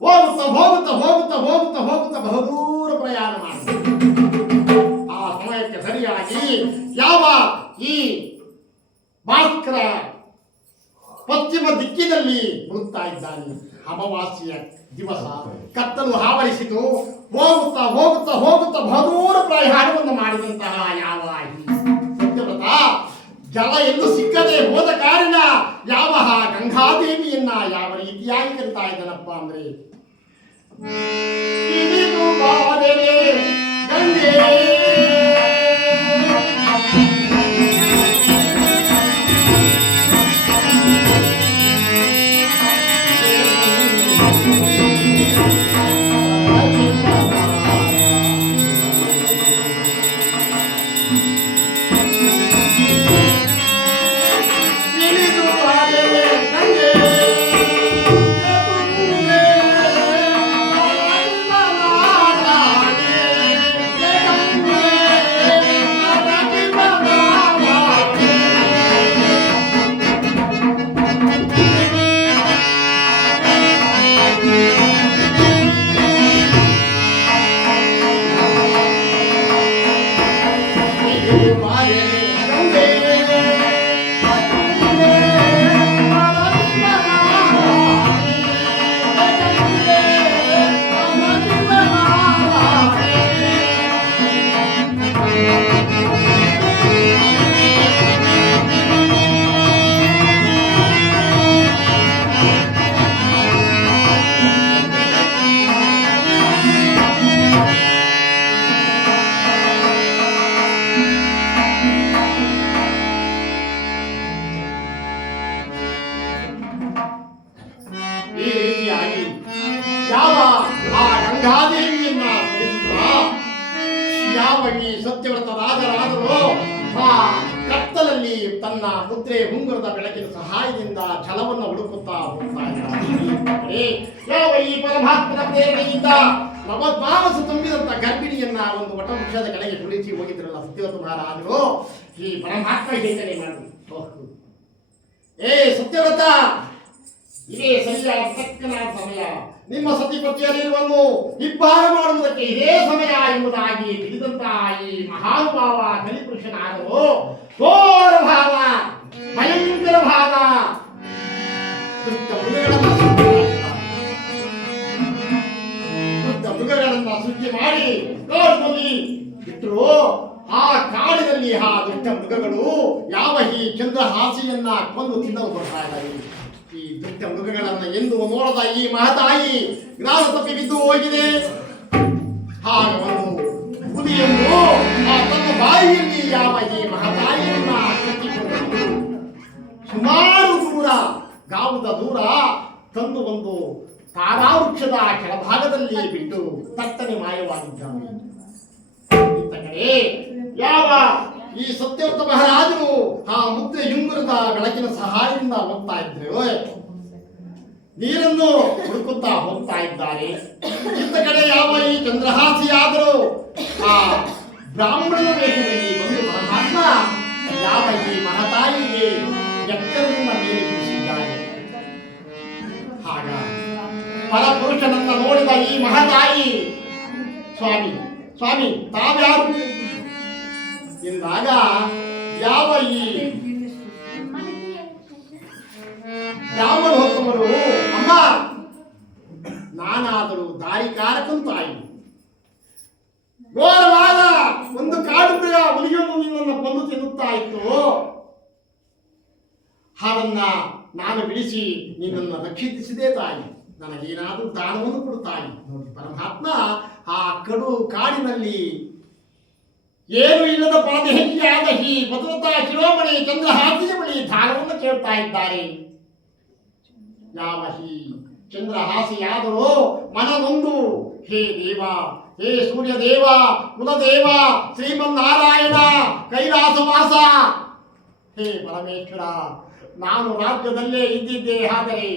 ಹೋಗುತ್ತಾ ಹೋಗುತ್ತಾ ಹೋಗುತ್ತಾ ಹೋಗುತ್ತಾ ಹೋಗುತ್ತಾ ಬಹುದೂರ ಪ್ರಯಾಣ ಮಾಡಿ ಆ ಸಮಯಕ್ಕೆ ಸರಿಯಾಗಿ ಯಾವ ಈ ಭಾಸ್ಕರ ಪಶ್ಚಿಮ ದಿಕ್ಕಿನಲ್ಲಿ ಹುಡುಕ್ತಾ ಇದ್ದಾನೆ. ಅಮಾವಾಸ್ಯೆಯ ದಿವಸ ಕತ್ತಲು ಆವರಿಸಿತು. ಹೋಗುತ್ತಾ ಹೋಗುತ್ತಾ ಹೋಗುತ್ತಾ ಬಹುದೂರ ಪ್ರಯಾಣವನ್ನು ಮಾಡಿದಂತಹ ಯಾವ ಸತ್ಯವ್ರತ ಜಲ ಎಲ್ಲೂ ಸಿಕ್ಕದೆ ಹೋದ ಕಾರಣ ಯಾವ ಗಂಗಾದೇವಿಯನ್ನ ಯಾವ ರೀತಿಯಾಗಿ ಕರಿತಾ ಇದ್ದಾನಪ್ಪ ಅಂದ್ರೆ ಗಂಗೆ ತನ್ನ ಮುದ್ರೆ ಉಂಗುರದ ಬೆಳಕಿನ ಸಹಾಯದಿಂದ ಜಲವನ್ನು ಹುಡುಕುತ್ತಾ ಹೋಗ್ತಾ ಇದ್ದಾರೆ. ಯಾವ ಈ ಪರಮಾತ್ಮನ ಪ್ರೇರಣೆಯಿಂದ ನವದ್ಮಾನಸು ತುಂಬಿದಂತ ಗರ್ಭಿಣಿಯನ್ನ ಒಂದು ವಟವೃಕ್ಷದ ಕೆಳಗೆ ಕುಳಿಸಿ ಹೋಗಿದ್ರಲ್ಲ ಸತ್ಯವತ ಮಹಾರಾಜರು. ಈ ಪರಮಾತ್ಮ ಹೇಳನೆ ಮಾಡಿ, ಏ ಸತ್ಯವ್ರತ, ಇದೇ ಸರಿಯಾದ ತಕ್ಕನಾದ ಸಮಯ, ನಿಮ್ಮ ಸತಿಪತಿಯಲ್ಲಿರುವನ್ನು ಇಬ್ಬಾರ ಮಾಡುವುದಕ್ಕೆ ಇದೇ ಸಮಯ ಎಂಬುದಾಗಿ ತಿಳಿದಂತ ಈ ಮಹಾನುಭಾವ ಕಲಿಪುರುಷನಾದರು ಘೋರ ಭಾವ, ಭಯಂಕರ ಭಾವ, ಮೃಗಗಳನ್ನ ಸೃಷ್ಟಿ ಮಾಡಿ ಕಾಡಿನಲ್ಲಿ ಬಿಟ್ಟರು. ಆ ಕಾಡಿನಲ್ಲಿ ಆ ದುಷ್ಟ ಮೃಗಗಳು ಯಾವ ಈ ಚಂದ್ರಹಾಸಿಯನ್ನ ಕೊಂದು ತಿನ್ನಲು ಬರ್ತಾ ಇದ್ದಾರೆ. ಈ ದುಷ್ಟ ಮೃಗಗಳನ್ನ ಎಂದು ನೋಡದ ಈ ಮಹತಾಯಿ ಜ್ಞಾನ ತಪ್ಪಿ ಬಿದ್ದು ಹೋಗಿದೆ. ಆಗ ಒಂದು ಹುಲಿಯನ್ನು ತನ್ನ ಬಾಯಿಯಲ್ಲಿ ಯಾವ ಈ ಮಹತಾಯಿಯನ್ನ ಕಟ್ಟಿಕೊಂಡು ಸುಮಾರು ದೂರ, ಗಾವದ ದೂರ ತಂದು ಒಂದು ತಾರಾವೃಕ್ಷದ ಕೆಳಭಾಗದಲ್ಲಿ ಬಿಟ್ಟು ತಟ್ಟನೆ ಮಾಯವಾಗಿದ್ದಾನೆ. ಇತ್ತ ಕಡೆ ಯಾವ ಈ ಸತ್ಯವ್ರತ ಮಹಾರಾಜರು ಆ ಮುದ್ರೆ ಯುಂಗುರದ ಬೆಳಕಿನ ಸಹಾಯದಿಂದ ಹೋಗ್ತಾ ಇದ್ರು, ನೀರನ್ನು ಹುಡುಕುತ್ತಾ ಹೋಗ್ತಾ ಇದ್ದಾರೆ. ಇತ್ತ ಕಡೆ ಯಾವ ಈ ಚಂದ್ರಹಾಸಿಯಾದರು ಆ ಬ್ರಾಹ್ಮಣನ ವೇಷದಲ್ಲಿ ಬಂದು ಪರಮಾತ್ಮ ಯಾವ ಈ ಮಹತಾಯಿಗೆ ಎಕ್ಕರದಿಂದ ಮೇಲೆ ಬಿಡಿಸಿದ್ದಾರೆ. ಆಗ ಪರಪುರುಷನನ್ನ ನೋಡಿದ ಈ ಮಹತಾಯಿ, ಸ್ವಾಮಿ ಸ್ವಾಮಿ ತಾವ್ಯಾರು ಎಂದಾಗ ಯಾವ ಈ ಬ್ರಾಹ್ಮಣ ಹೊತ್ತವರು, ಅಮ್ಮ ನಾನಾದರೂ ದಾರಿಕಾರಕಂ ತಾಯಿ, ಘೋರವಾದ ಒಂದು ಕಾಡು ಮೃಗ ಹುಲಿಯನ್ನು ನಿನ್ನನ್ನು ಕೊಂದು ತಿನ್ನುತ್ತಾ ಇತ್ತು, ಅದನ್ನ ನಾನು ಬಿಡಿಸಿ ನಿನ್ನನ್ನು ರಕ್ಷಿಸಿದೆ ತಾಯಿ, ನನಗೇನಾದರೂ ದಾನವನ್ನು ಕೊಡು ತಾಯಿ. ನೋಡಿ ಪರಮಾತ್ಮ ಆ ಕಡು ಕಾಡಿನಲ್ಲಿ ಏನು ಇಲ್ಲದ ಪಾದಹೆಜ್ಜೆಯಾದ ಈ ಭದ್ರತಾ ಶಿರೋಮಣಿ ಚಂದ್ರಹಾಸಿಯ ಬಳಿ ದಾನವನ್ನು ಕೇಳ್ತಾ ಇದ್ದಾರೆ. ಯಾವ ಈ ಚಂದ್ರಹಾಸಿಯಾದರೂ ಮನನೊಂದು, ಹೇ ದೇವ, ಹೇ ಸೂರ್ಯದೇವ, ಕುಲದೇವ, ಶ್ರೀಮನ್ನಾರಾಯಣ, ಕೈಲಾಸವಾಸ, ಹೇ ಪರಮೇಶ್ವರ, ನಾನು ರಾಜ್ಯದಲ್ಲೇ ಇದ್ದಿದ್ದೆ, ಆದರೆ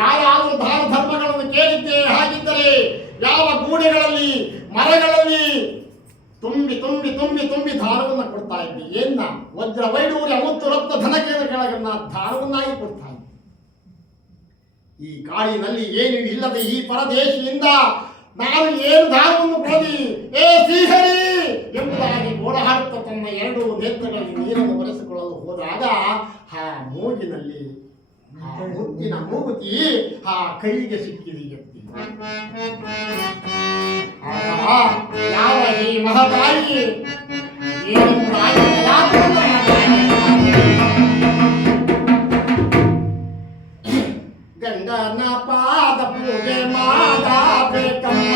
ಯಾರಾದರೂ ದಾನ ಧರ್ಮಗಳನ್ನು ಕೇಳಿದ್ದೆ, ಹಾಗಿದ್ದರೆ ಯಾವ ಗೂಡೆಗಳಲ್ಲಿ ಮರಗಳಲ್ಲಿ ತುಂಬಿ ತುಂಬಿ ತುಂಬಿ ತುಂಬಿ ದಾನವನ್ನು ಕೊಡ್ತಾ ಇದ್ದೆ. ಏನ ವಜ್ರ ವೈಡೂರ್ಯ ಮುತ್ತು ರತ್ನ ಧನಕೇಂದ್ರಗಳನ್ನ ದಾನವನ್ನಾಗಿ ಕೊಡ್ತಾ ಇದ್ದೆ. ಈ ಕಾಡಿನಲ್ಲಿ ಏನು ಇಲ್ಲದೆ ಈ ಪರದೇಶಿಯಿಂದ ನಾನು ಏನು ದಾನವನ್ನು ಕೊಡಿ, ಏ ಶ್ರೀಹರಿ ಎಂಬುದಾಗಿ ಗೋಳಹಾಡುತ್ತಾ ತನ್ನ ಎರಡು ನೇತ್ರಗಳಲ್ಲಿ ನೀರನ್ನು ಬರೆಸಿಕೊಳ್ಳಲು ಹೋದಾಗ ಆ ಮೂಗಿನಲ್ಲಿ ಆ ಮುತ್ತಿನ ಮೂಗುತಿ ಆ ಕೈಗೆ ಸಿಕ್ಕಿದೆ ಎತ್ತಿ. ಯಾವ ಈ ಮಹತಾಯಿ ಗಂಡನ ಪಾದ ಪೂಜೆ ಮಾಡಬೇಕಮ್ಮ,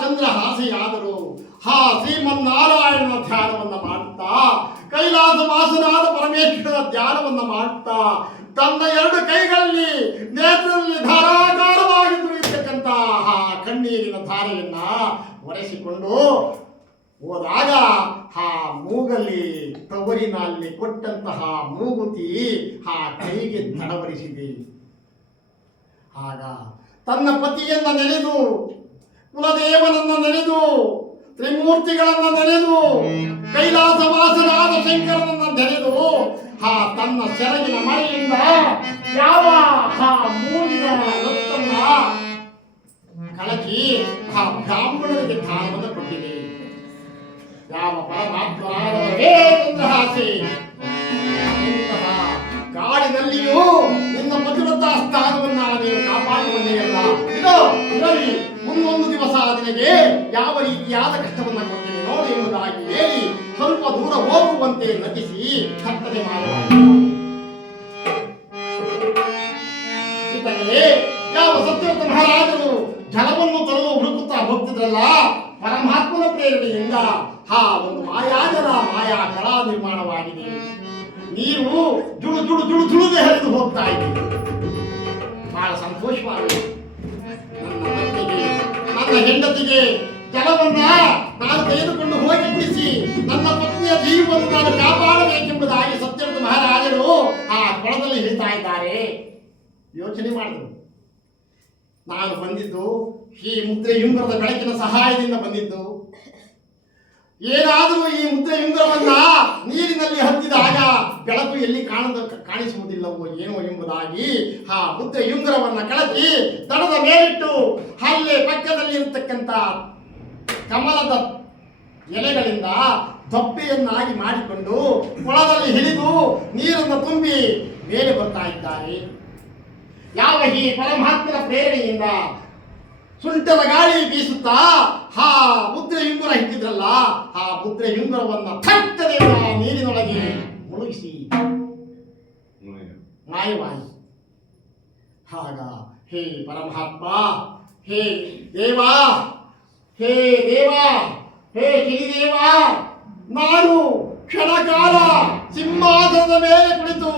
ಚಂದ್ರಹಾಸಿಯಾದರು. ಶ್ರೀಮನ್ನಾರಾಯಣನ ಧ್ಯಾನವನ್ನ ಮಾಡುತ್ತಾ, ಕೈಲಾಸ ವಾಸನಾದ ಪರಮೇಶ್ವರನ ಧ್ಯಾನವನ್ನ ಮಾಡುತ್ತಾ, ತನ್ನ ಎರಡು ಕೈಗಳಲ್ಲಿ ನೇತ್ರದಲ್ಲಿ ಧಾರಾಕಾರವಾಗಿ ತುಳಿಯತಕ್ಕಂತಹ ಕಣ್ಣೀರಿನ ಧಾರೆಯನ್ನ ಒರೆಸಿಕೊಂಡು ಹೋದಾಗ ಆ ಮೂಗಲ್ಲಿ ತವರಿನಲ್ಲಿ ಕೊಟ್ಟಂತಹ ಮೂಗುತಿ ಆ ಕೈಗೆ ತಡವರಿಸಿದೆ. ಆಗ ತನ್ನ ಪತಿಯನ್ನ ನೆನೆದು, ಕುಲದೇವನನ್ನ ನೆನೆದು, ತ್ರಿಮೂರ್ತಿಗಳನ್ನ ನೆನೆದು, ಕೈಲಾಸವಾಸನಾದ ಶಂಕರನನ್ನ ನೆನೆದು ತನ್ನ ಸೆರಗಿನ ಮಳೆಯಿಂದ ಯಾವ ಮೂಗಿನ ಲತ್ತನ್ನ ಕಳಚಿ ಬ್ರಾಹ್ಮಣರಿಗೆ ದಾನವನ್ನು ಕೊಟ್ಟಿದೆ. ಯಾವ ಪರಮಾತ್ಮನಾದವರೇ ಚಂದ್ರಹಾಸಿ, ಇಂತಹ ಕಾಡಿನಲ್ಲಿಯೂ ನಿನ್ನ ಪತಿವ್ರತಾ ಸ್ಥಾನವನ್ನ ನೀನು ಕಾಪಾಡಿಕೊಂಡೆಯಲ್ಲ. ಇದರಲ್ಲಿ ಮುಂದೊಂದು ದಿವಸ ನಿನಗೆ ಯಾವ ರೀತಿಯಾದ ಕಷ್ಟವನ್ನ ಕೊಡ್ತೀನಿ ನೋಡು ಎಂಬುದಾಗಿ ಹೇಳಿ ಸ್ವಲ್ಪ ದೂರ ಹೋಗುವಂತೆ ನಟಿಸಿ ಹತ್ತನೆ ಮಾಡುವ ಯಾವ ಸತ್ಯವ್ರತ ಮಹಾರಾಜರು ಜಲವನ್ನು ತರುವ ಹುಡುಕುತ್ತಾ ಹೋಗ್ತಿದ್ರಲ್ಲ, ಪರಮಾತ್ಮನ ಪ್ರೇರಣೆಯಿಂದ ಒಂದು ಮಾಯಾಜಲ ಮಾಯಾ ಕಳಾ ನಿರ್ಮಾಣವಾಗಿದೆ. ನೀರು ಜುಳು ಜುಳು ಜುಳು ಜುಳುಗೆ ಹರಿದು ಹೋಗ್ತಾ ಇದೆ. ಬಹಳ ಸಂತೋಷವಾಗಿದೆ. ನನ್ನ ಹೆಂಡತಿಗೆ ಜಲವನ್ನ ನಾನು ತೆಗೆದುಕೊಂಡು ಹೋಗಿ ಬಿಡಿಸಿ ನನ್ನ ಪತ್ನಿಯ ಜೀವವನ್ನು ನಾನು ಕಾಪಾಡಬೇಕೆಂಬುದಾಗಿ ಸತ್ಯವ್ರತ ಮಹಾರಾಜರು ಕೊಳದಲ್ಲಿ ಹಿಡಿತಾ ಇದ್ದಾರೆ. ಯೋಚನೆ ಮಾಡಿದರು, ನಾನು ಬಂದಿದ್ದು ಈ ಮುದ್ರೆ ಯುಂಗರದ ಬೆಳಕಿನ ಸಹಾಯದಿಂದ ಬಂದಿದ್ದು. ಏನಾದರೂ ಈ ಮುದ್ರೆ ಯುಂಗವನ್ನ ನೀರಿನಲ್ಲಿ ಹತ್ತಿದಾಗ ಬೆಳಕು ಎಲ್ಲಿ ಕಾಣಿಸುವುದಿಲ್ಲವೋ ಏನೋ ಎಂಬುದಾಗಿ ಮುದ್ರೆ ಯುಂಗರವನ್ನ ಕಳಚಿ ದಡದ ಮೇಲಿಟ್ಟು ಅಲ್ಲೇ ಪಕ್ಕದಲ್ಲಿ ಇರತಕ್ಕಂಥ ಕಮಲದ ಎಲೆಗಳಿಂದ ದೊಪ್ಪೆಯನ್ನಾಗಿ ಮಾಡಿಕೊಂಡು ಕೊಳದಲ್ಲಿ ಹಿಡಿದು ನೀರನ್ನು ತುಂಬಿ ಮೇಲೆ ಬರ್ತಾ ಇದ್ದಾರೆ. ಯಾವ ಈ ಪರಮಾತ್ಮನ ಪ್ರೇರಣೆಯಿಂದ ಸುಂಟದ ಗಾಳಿ ಬೀಸುತ್ತಾ ಮುದ್ರೆ ಯುಂಗುರ ಹಿಡಿದ್ರಲ್ಲ, ಮುದ್ರೆ ಯುಂಗುರವನ್ನ ಥಟ್ಟನೆ ನೀರಿನೊಳಗೆ ಮುಳುಗಿಸಿ ಮಾಯವಾಯಿ. ಆಗ ಹೇ ಪರಮಾತ್ಮ, ಹೇ ದೇವ, ಹೇ ದೇವ, ಹೇ ಗಿರಿದೇವ, ನಾನು ಕ್ಷಣಕಾಲ ಸಿಂಹಾಸನದ ಮೇಲೆ ಕುಳಿತು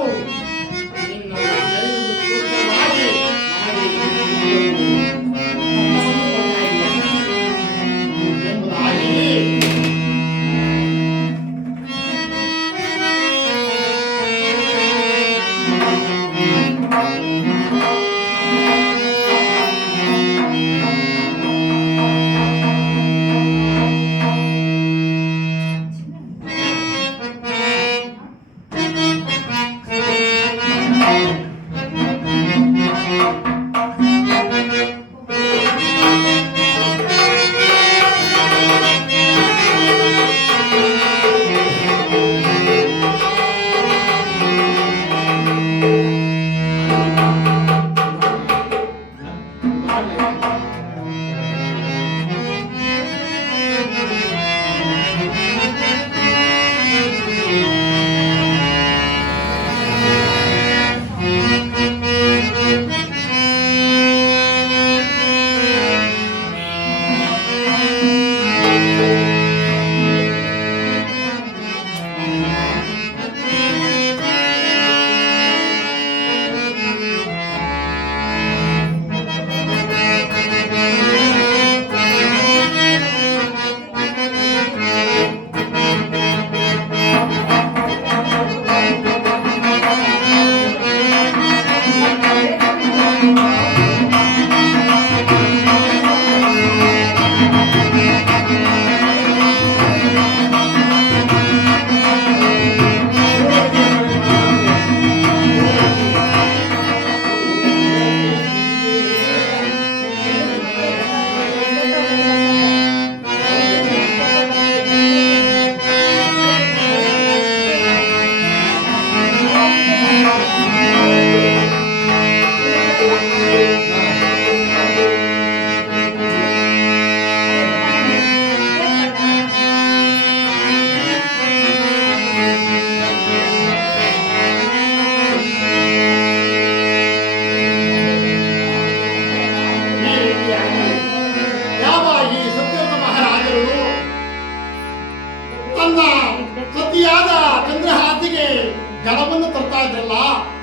ಘನವನ್ನು ತರ್ತಾ ಇದ್ರಲ್ಲ,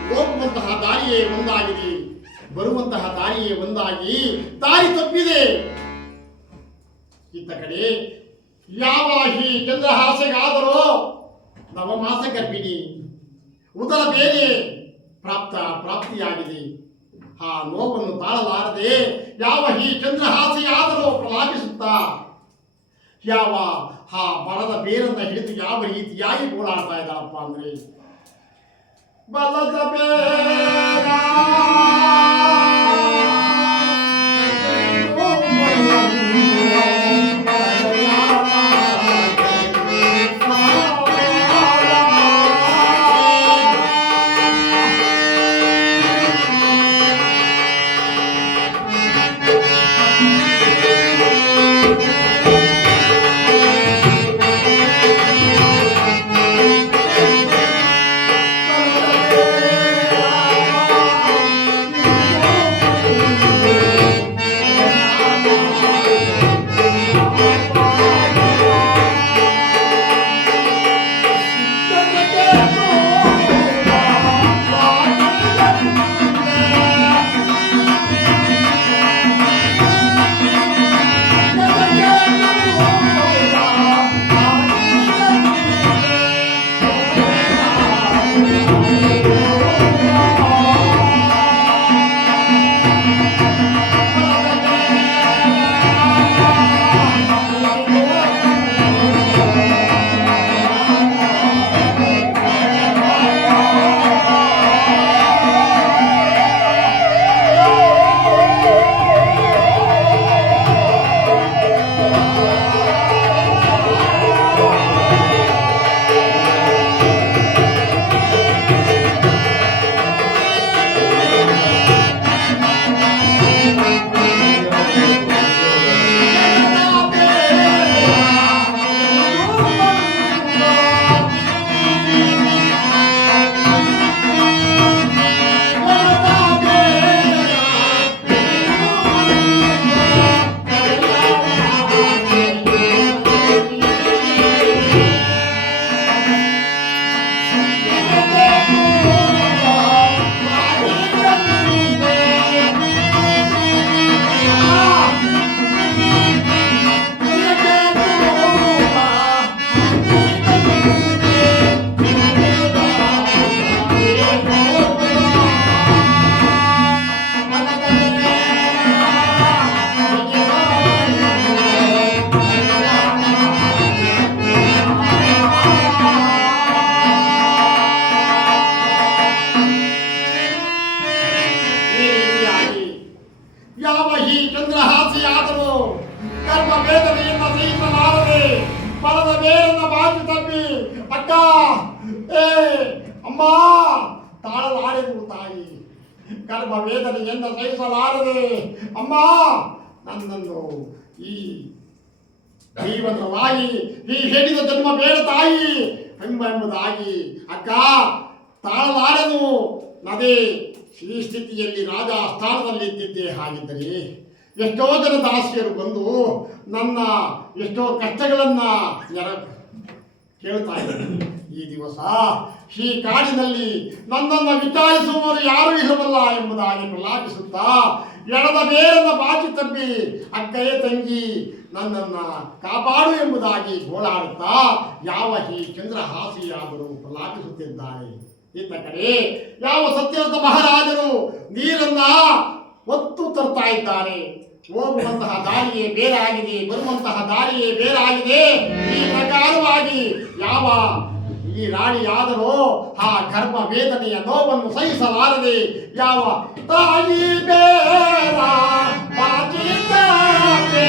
ಹೋಗುವಂತಹ ದಾರಿಯೇ ಒಂದಾಗಿದೆ, ಬರುವಂತಹ ದಾರಿಯೇ ಒಂದಾಗಿ ದಾರಿ ತಪ್ಪಿದೆ. ಇತ್ತ ಕಡೆ ಯಾವ ಈ ಚಂದ್ರಹಾಸೆಗಾದರೂ ನವಮಾಸ ಗರ್ಭಿಣಿ, ಉದರ ಬೇರೆ ಪ್ರಾಪ್ತಿಯಾಗಿದೆ. ಆ ನೋವನ್ನು ತಾಳಲಾರದೆ ಯಾವ ಈ ಚಂದ್ರಹಾಸೆಯಾದರೂ ಪ್ರಲಾಪಿಸುತ್ತಾ ಯಾವ ಆ ಮರದ ಬೇರನ್ನ ಹಿಡಿದು ಯಾವ ರೀತಿಯಾಗಿ ಓಡಾಡ್ತಾ ಇದ್ದಾಳಪ್ಪ ಅಂದ್ರೆ, ಬಲದ ಬೇರ ಗರ್ಭ ವೇದನೆಯಿಂದ ಸಹಿಸಲಾರದೆ ಅಮ್ಮ ನನ್ನನ್ನು ಈ ಜೀವನವಾಗಿ ಈ ಹೇಳಿದ ಜನ್ಮ ಬೇಡ ತಾಯಿ ಎಂಬುದಾಗಿ ಅಕ್ಕ ತಾಳಲಾರನು. ನದೇ ಈ ಸ್ಥಿತಿಯಲ್ಲಿ ರಾಜ ಸ್ಥಾನದಲ್ಲಿ ಇದ್ದಿದ್ದೆ. ಹಾಗಿದ್ದರೆ ಎಷ್ಟೋ ಜನ ದಾಸಿಯರು ಬಂದು ನನ್ನ ಎಷ್ಟೋ ಕಷ್ಟಗಳನ್ನ ಕೇಳ್ತಾ ಇದ್ದಾರೆ. ಈ ದಿವಸ ಈ ಕಾಡಿನಲ್ಲಿ ನನ್ನನ್ನು ವಿಚಾರಿಸುವವರು ಯಾರೂ ಇಲ್ಲವಲ್ಲ ಎಂಬುದಾಗಿ ಪ್ರಲಾಪಿಸುತ್ತಾ ಎಡದ ಬೇರನ್ನ ಬಾಚಿ ತಪ್ಪಿ ಅಕ್ಕಯ್ಯ ತಂಗಿ ನನ್ನನ್ನು ಕಾಪಾಡು ಎಂಬುದಾಗಿ ಗೋಳಾಡುತ್ತಾ ಯಾವ ಈ ಚಂದ್ರಹಾಸಿಯಾದರೂ ಪ್ರಲಾಪಿಸುತ್ತಿದ್ದಾರೆ. ಇತ್ತ ಕಡೆ ಯಾವ ಸತ್ಯವಂತ ಮಹಾರಾಜರು ನೀರನ್ನ ಒತ್ತು ತರ್ತಾ ಇದ್ದಾರೆ. ಹೋಗುವಂತಹ ದಾರಿಯೇ ಬೇರೆ ಆಗಿದೆ, ಬರುವಂತಹ ದಾರಿಯೇ ಬೇರೆ ಆಗಿದೆ. ಈ ಪ್ರಕಾರವಾಗಿ ಯಾವ ಈ ರಾಣಿಯಾದರೂ ಆ ಗರ್ಭ ವೇದನೆಯ ನೋವನ್ನು ಸಹಿಸಲಾರದೆ ಯಾವ ತಾಯಿ ಬೇರ ಬಾಜಿದ್ದಾರೆ.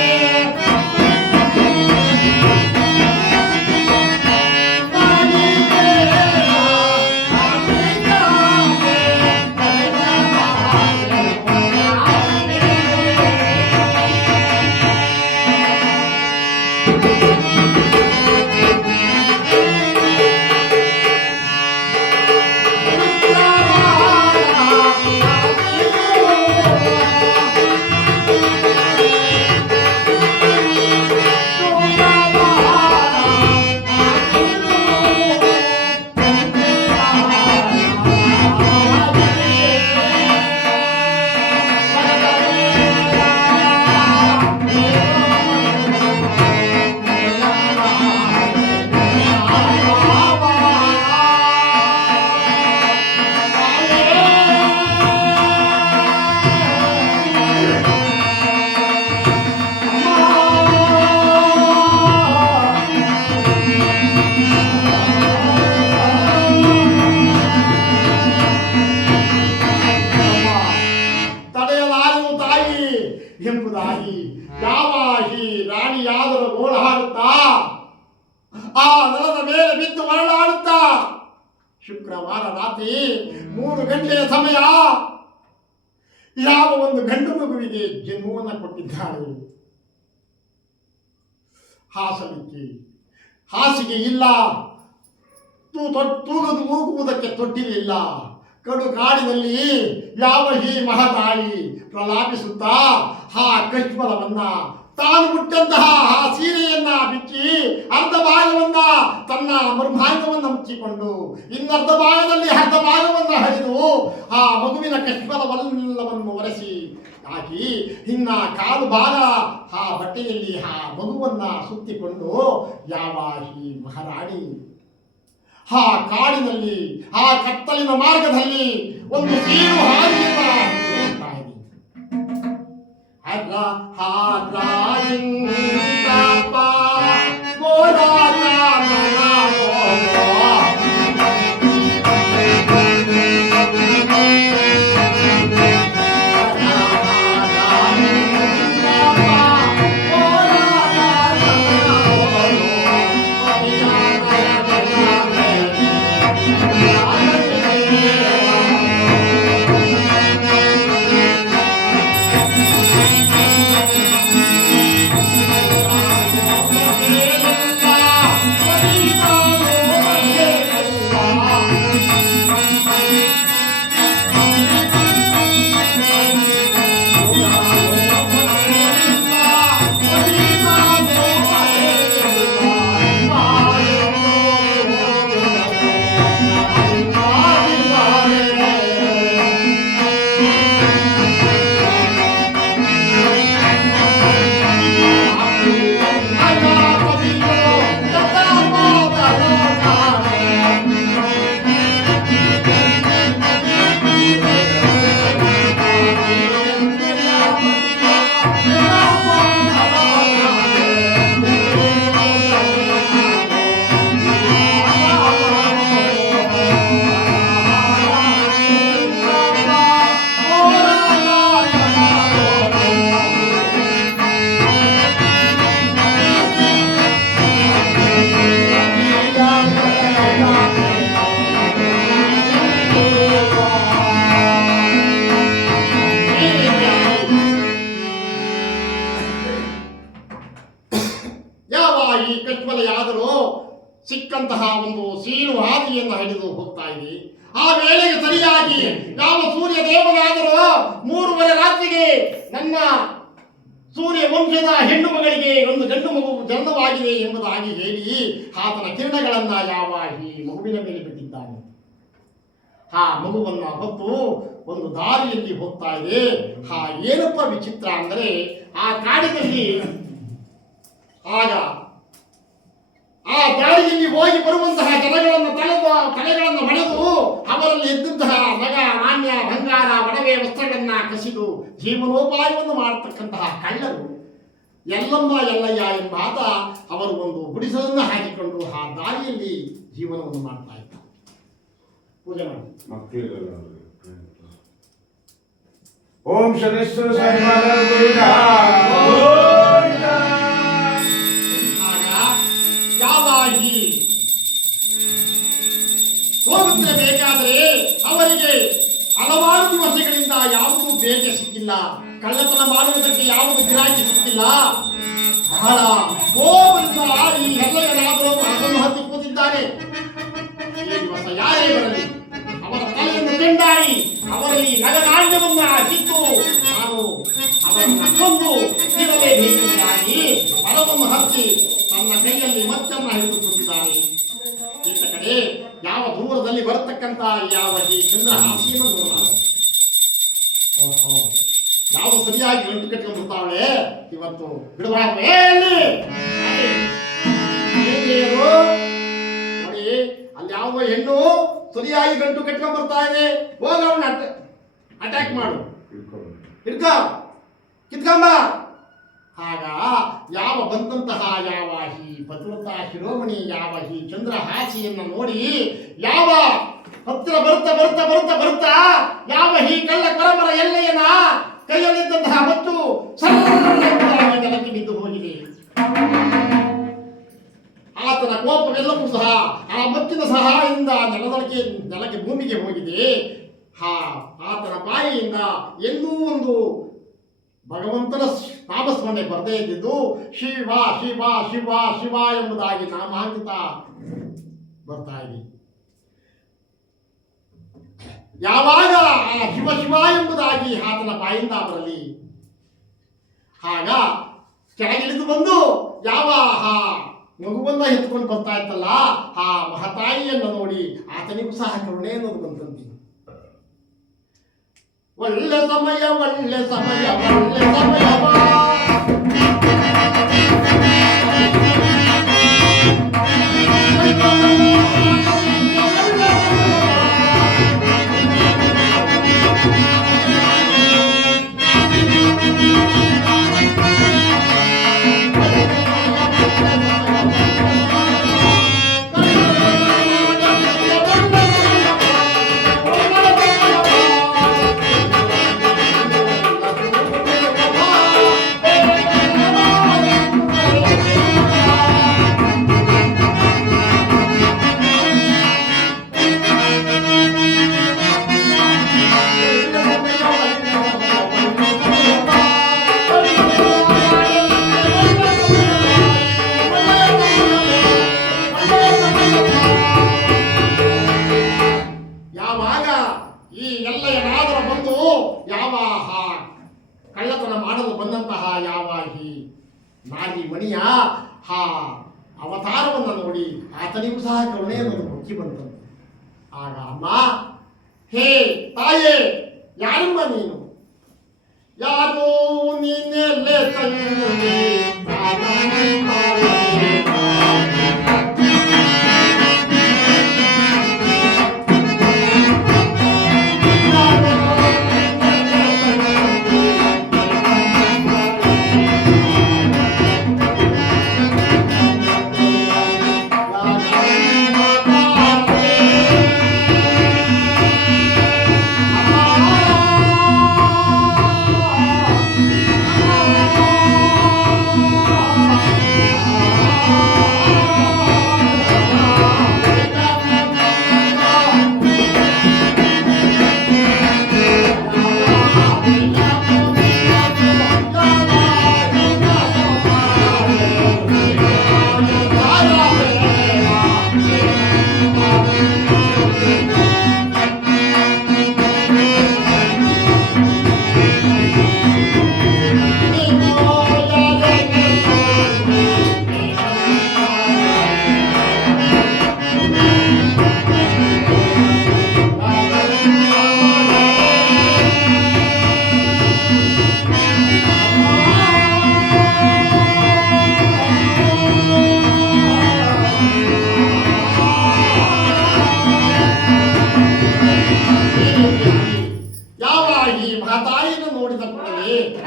ಯಾರಾದರೂ ಗೋಳಾಡುತ್ತಾ ಆ ನೆಲದ ಮೇಲೆ ಬಿದ್ದು ಮರಳಾಡುತ್ತಾ ಶುಕ್ರವಾರ ರಾತ್ರಿ 3 ಗಂಟೆಯ ಸಮಯ ಯಾವ ಒಂದು ಗಂಡು ಮಗುವಿಗೆ ಜನ್ಮವನ್ನು ಕೊಟ್ಟಿದ್ದಾಳೆ. ಹಾಸಿಗೆ ಇಲ್ಲ, ತೂಗದು ಮೂಗುವುದಕ್ಕೆ ತೊಟ್ಟಿಲಿಲ್ಲ. ಕಡು ಕಾಡಿನಲ್ಲಿ ಯಾವ ಈ ಮಹತಾಯಿ ಪ್ರಲಾಪಿಸುತ್ತಾ ಆ ಕಶ್ಮಲವನ್ನ ತಾನು ಹುಟ್ಟಂತಹ ಆ ಸೀರೆಯನ್ನ ಬಿಚ್ಚಿ ಅರ್ಧ ಭಾಗವನ್ನ ತನ್ನ ಮರ್ಮಾಂಗವನ್ನ ಮುಚ್ಚಿಕೊಂಡು ಇನ್ನರ್ಧ ಭಾಗದಲ್ಲಿ ಅರ್ಧ ಭಾಗವನ್ನ ಹರಿದು ಆ ಮಗುವಿನ ಕಶ್ಮಲವನ್ನೆಲ್ಲವನ್ನು ಒರೆಸಿ ಹಾಕಿ ಇನ್ನ ಕಾಲು ಭಾಗ ಆ ಬಟ್ಟೆಯಲ್ಲಿ ಆ ಮಗುವನ್ನ ಸುತ್ತಿಕೊಂಡು ಯಾವ ಈ ಮಹಾರಾಣಿ ಆ ಕಾಡಿನಲ್ಲಿ ಆ ಕತ್ತಲಿನ ಮಾರ್ಗದಲ್ಲಿ ಒಂದು ಸೀರು ಹಾದಿಯನ್ನ ಹೋಗ್ತಾ ಇದೆ. ಸಿಕ್ಕಂತಹ ಒಂದು ಸೀಳು ಹಾದಿಯನ್ನು ಹಿಡಿದು ಹೋಗ್ತಾ ಇದೆ. ಆ ವೇಳೆಗೆ ಸರಿಯಾಗಿ ಯಾವ ಸೂರ್ಯ ದೇವನಾದರೂ 3:30 ರಾತ್ರಿಗೆ ನನ್ನ ಸೂರ್ಯ ವಂಶದ ಹೆಣ್ಣು ಮಗಳಿಗೆ ಒಂದು ಗಂಡು ಮಗು ಜನ್ಮವಾಗಿದೆ ಎಂಬುದಾಗಿ ಹೇಳಿ ಆತನ ಕಿರಣಗಳನ್ನ ಯಾವ ಈ ಮಗುವಿನ ಮೇಲೆ ಬಿಟ್ಟಿದ್ದಾನೆ. ಆ ಮಗುವನ್ನ ಹೊತ್ತು ಒಂದು ದಾರಿಯಲ್ಲಿ ಹೋಗ್ತಾ ಇದೆ. ಏನಪ್ಪ ವಿಚಿತ್ರ ಅಂದರೆ ಆ ಕಾಡಿನಲ್ಲಿ ಆಗ ಆ ದಾರಿಯಲ್ಲಿ ಹೋಗಿ ಬರುವಂತಹ ತಲೆಗಳನ್ನು ಹೊಡೆದು ಅವರಲ್ಲಿ ಎದ್ದಂತಹ ನಗ ನಾಣ್ಯ ಬಂಗಾರ ಒಡವೆ ವಸ್ತ್ರಗಳನ್ನ ಕಸಿದು ಜೀವನೋಪಾಯವನ್ನು ಮಾಡತಕ್ಕಂತಹ ಕಳ್ಳರು ಎಲ್ಲಮ್ಮ ಎಲ್ಲಯ್ಯ ಎಂಬಾತ ಅವರು ಒಂದು ಗುಡಿಸಲನ್ನು ಹಾಕಿಕೊಂಡು ಆ ದಾರಿಯಲ್ಲಿ ಜೀವನವನ್ನು ಮಾಡ್ತಾ ಇದ್ದಾರೆ. ಪೂಜೆ ಮಾಡಿ ಓಂ ಶನೇಶ್ವರ ಹೋಗುತ್ತಿರಬೇಕಾದರೆ ಅವರಿಗೆ ಹಲವಾರು ದಿವಸಗಳಿಂದ ಯಾವುದೂ ಬೇಟೆ ಸಿಕ್ಕಿಲ್ಲ, ಕಳ್ಳತನ ಮಾಡುವುದಕ್ಕೆ ಯಾವುದು ಗಿರಾಕಿ ಸಿಕ್ಕಿಲ್ಲ. ಬಹಳ ಕೋಪದಿಂದ ಈ ಹೆಲ್ಲಗನಾದರೂ ಅದನ್ನು ಹತ್ತಿ ಕೂತಿದ್ದಾನೆ. ಈ ದಿವಸ ಯಾರೇ ಬರಲಿ ಅವರ ತಲೆಯನ್ನು ತೆಂಡಾಡಿ ಅವರಲ್ಲಿ ನಗನಾಣ್ಯವನ್ನ ಕಿತ್ತು ನಾನು ಅವರನ್ನ ಕೊಂದು ಇರಲೇಬೇಕಾಗಿ ಮರವನ್ನು ಹತ್ತಿ ತನ್ನ ಕೈಯಲ್ಲಿ ಮಚ್ಚನ್ನು ಹಿಡಿದುಕೊಂಡಿದ್ದಾನೆ. ಈತ ಕಡೆ ಯಾವ ದೂರದಲ್ಲಿ ಬರತಕ್ಕಂತ ಯಾವ ಈ ಚಂದ್ರಹಾಸಿಯನ್ನು ನೋಡಲಾರ. ಓಹೋ, ಯಾವ ಸರಿಯಾಗಿ ಗಂಟು ಕಟ್ಟಿಕೊಂಡಿರ್ತಾವಳೆ ಇವತ್ತು ಬಿಡಬಾರ್ದು. ನೋಡಿ, ಅಲ್ಲಿ ಯಾವ ಹೆಣ್ಣು ಸರಿಯಾಗಿ ಗಂಟು ಕಟ್ಕೊಂಡ್ ಬರ್ತಾ ಇದೆ. ಹೋಗ ಅವನ್ನ ಅಟ್ಯಾಕ್ ಮಾಡು, ಹಿಡ್ಕ ಕಿತ್ಕೊಂಬ. ಆಗ ಯಾವ ಬಂದಂತಹ ಯಾವ ಈ ಭದ್ರತಾ ಶಿರೋಮಣಿ ಯಾವ ಈ ಚಂದ್ರಹಾಸಿಯನ್ನು ನೋಡಿ ಯಾವ ಹತ್ತಿರ ಬರುತ್ತಾ ಯಾವ ಈ ಕಳ್ಳ ಕೊರಮರ ಎಲ್ಲೆಯನ ಕೈಯಲ್ಲಿದ್ದಂತಹ ಮತ್ತು ನೆಲಕ್ಕೆ ಬಿದ್ದು ಹೋಗಿದೆ. ಆತನ ಕೋಪವೆಲ್ಲವೂ ಸಹ ಆ ಮತ್ತಿನ ಸಹಾಯದಿಂದ ನೆಲಕ್ಕೆ ಭೂಮಿಗೆ ಹೋಗಿದೆ. ಆತನ ಬಾಯಿಯಿಂದ ಎಂದೂ ಒಂದು ಭಗವಂತನ ನಾಮಸ್ಮರಣೆ ಬರದೇ ಇದ್ದಿದ್ದು ಶಿವ ಶಿವ ಶಿವ ಶಿವ ಎಂಬುದಾಗಿ ನಾಮಾಂಕಿತ ಬರ್ತಾ ಇದೆ. ಯಾವಾಗ ಆ ಶಿವ ಶಿವ ಎಂಬುದಾಗಿ ಆತನ ಬಾಯಿಂದ ಬರಲಿ, ಆಗ ಕೆಳಗಿಳಿದು ಬಂದು ಯಾವ ಮಗುವನ್ನ ಎತ್ಕೊಂಡು ಬರ್ತಾ ಇತ್ತಲ್ಲ ಆ ಮಹತಾಯಿಯನ್ನು ನೋಡಿ ಆತನಿಗೂ ಸಹ ಕರುಣೆ ಅನ್ನೋದು ಬಂತಂತೆ. ಒಳ್ಳೆ ಸಮಯ ಒಳ್ಳೆ ಸಮಯ ಒಳ್ಳೆ ಸಮಯವಾ ಕಳ್ಳತನ ಮಾಡಲು ಬಂದಂತಹ ಯಾವ ಈ ನಾರಿ ಮಣಿಯ ಅವತಾರವನ್ನು ನೋಡಿ ಆತನಿಗೂ ಸಹ ಕರುಣೆ ಅನ್ನೋದು ಮುಕ್ಕಿ ಬಂತಂತೆ. ಆಗ ಅಮ್ಮ, ಹೇ ತಾಯೇ, ಯಾರಮ್ಮ ನೀನು? ಯಾರೋ ನೀನೆಲ್ಲೇ ತಂದೆ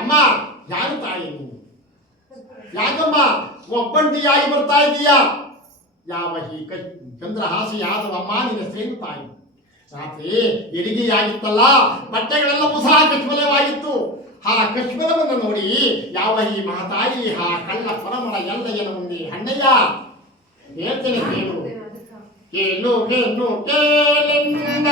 ಅಮ್ಮ, ಯಾರು ತಾಯಿ ನೀನು? ಯಾಕಮ್ಮ ಒಬ್ಬಂಟಿಯಾಗಿ ಬರ್ತಾ ಇದೀಯಾ? ಯಾವ ಈ ಚಂದ್ರಹಾಸಿಯಾದವಮ್ಮ ನಿನ್ನ ಸೇನು ತಾಯಿ? ರಾತ್ರಿ ಹೆರಿಗೆಯಾಗಿತ್ತಲ್ಲ, ಬಟ್ಟೆಗಳೆಲ್ಲವೂ ಸಹ ಕಶ್ಮಲವಾಗಿತ್ತು. ಆ ಕಶ್ಮಲವನ್ನು ನೋಡಿ ಯಾವ ಈ ಮಹತಾಯಿ ಕಳ್ಳ ಪರಮರ ಎಲ್ಲಯ್ಯನ ಮುಂದೆ, ಅಣ್ಣಯ್ಯ ಹೇಳ್ತೇನೆ ಕೇಳು ಕೇಳು ಕೇಳು ಕೇಳೆಂದ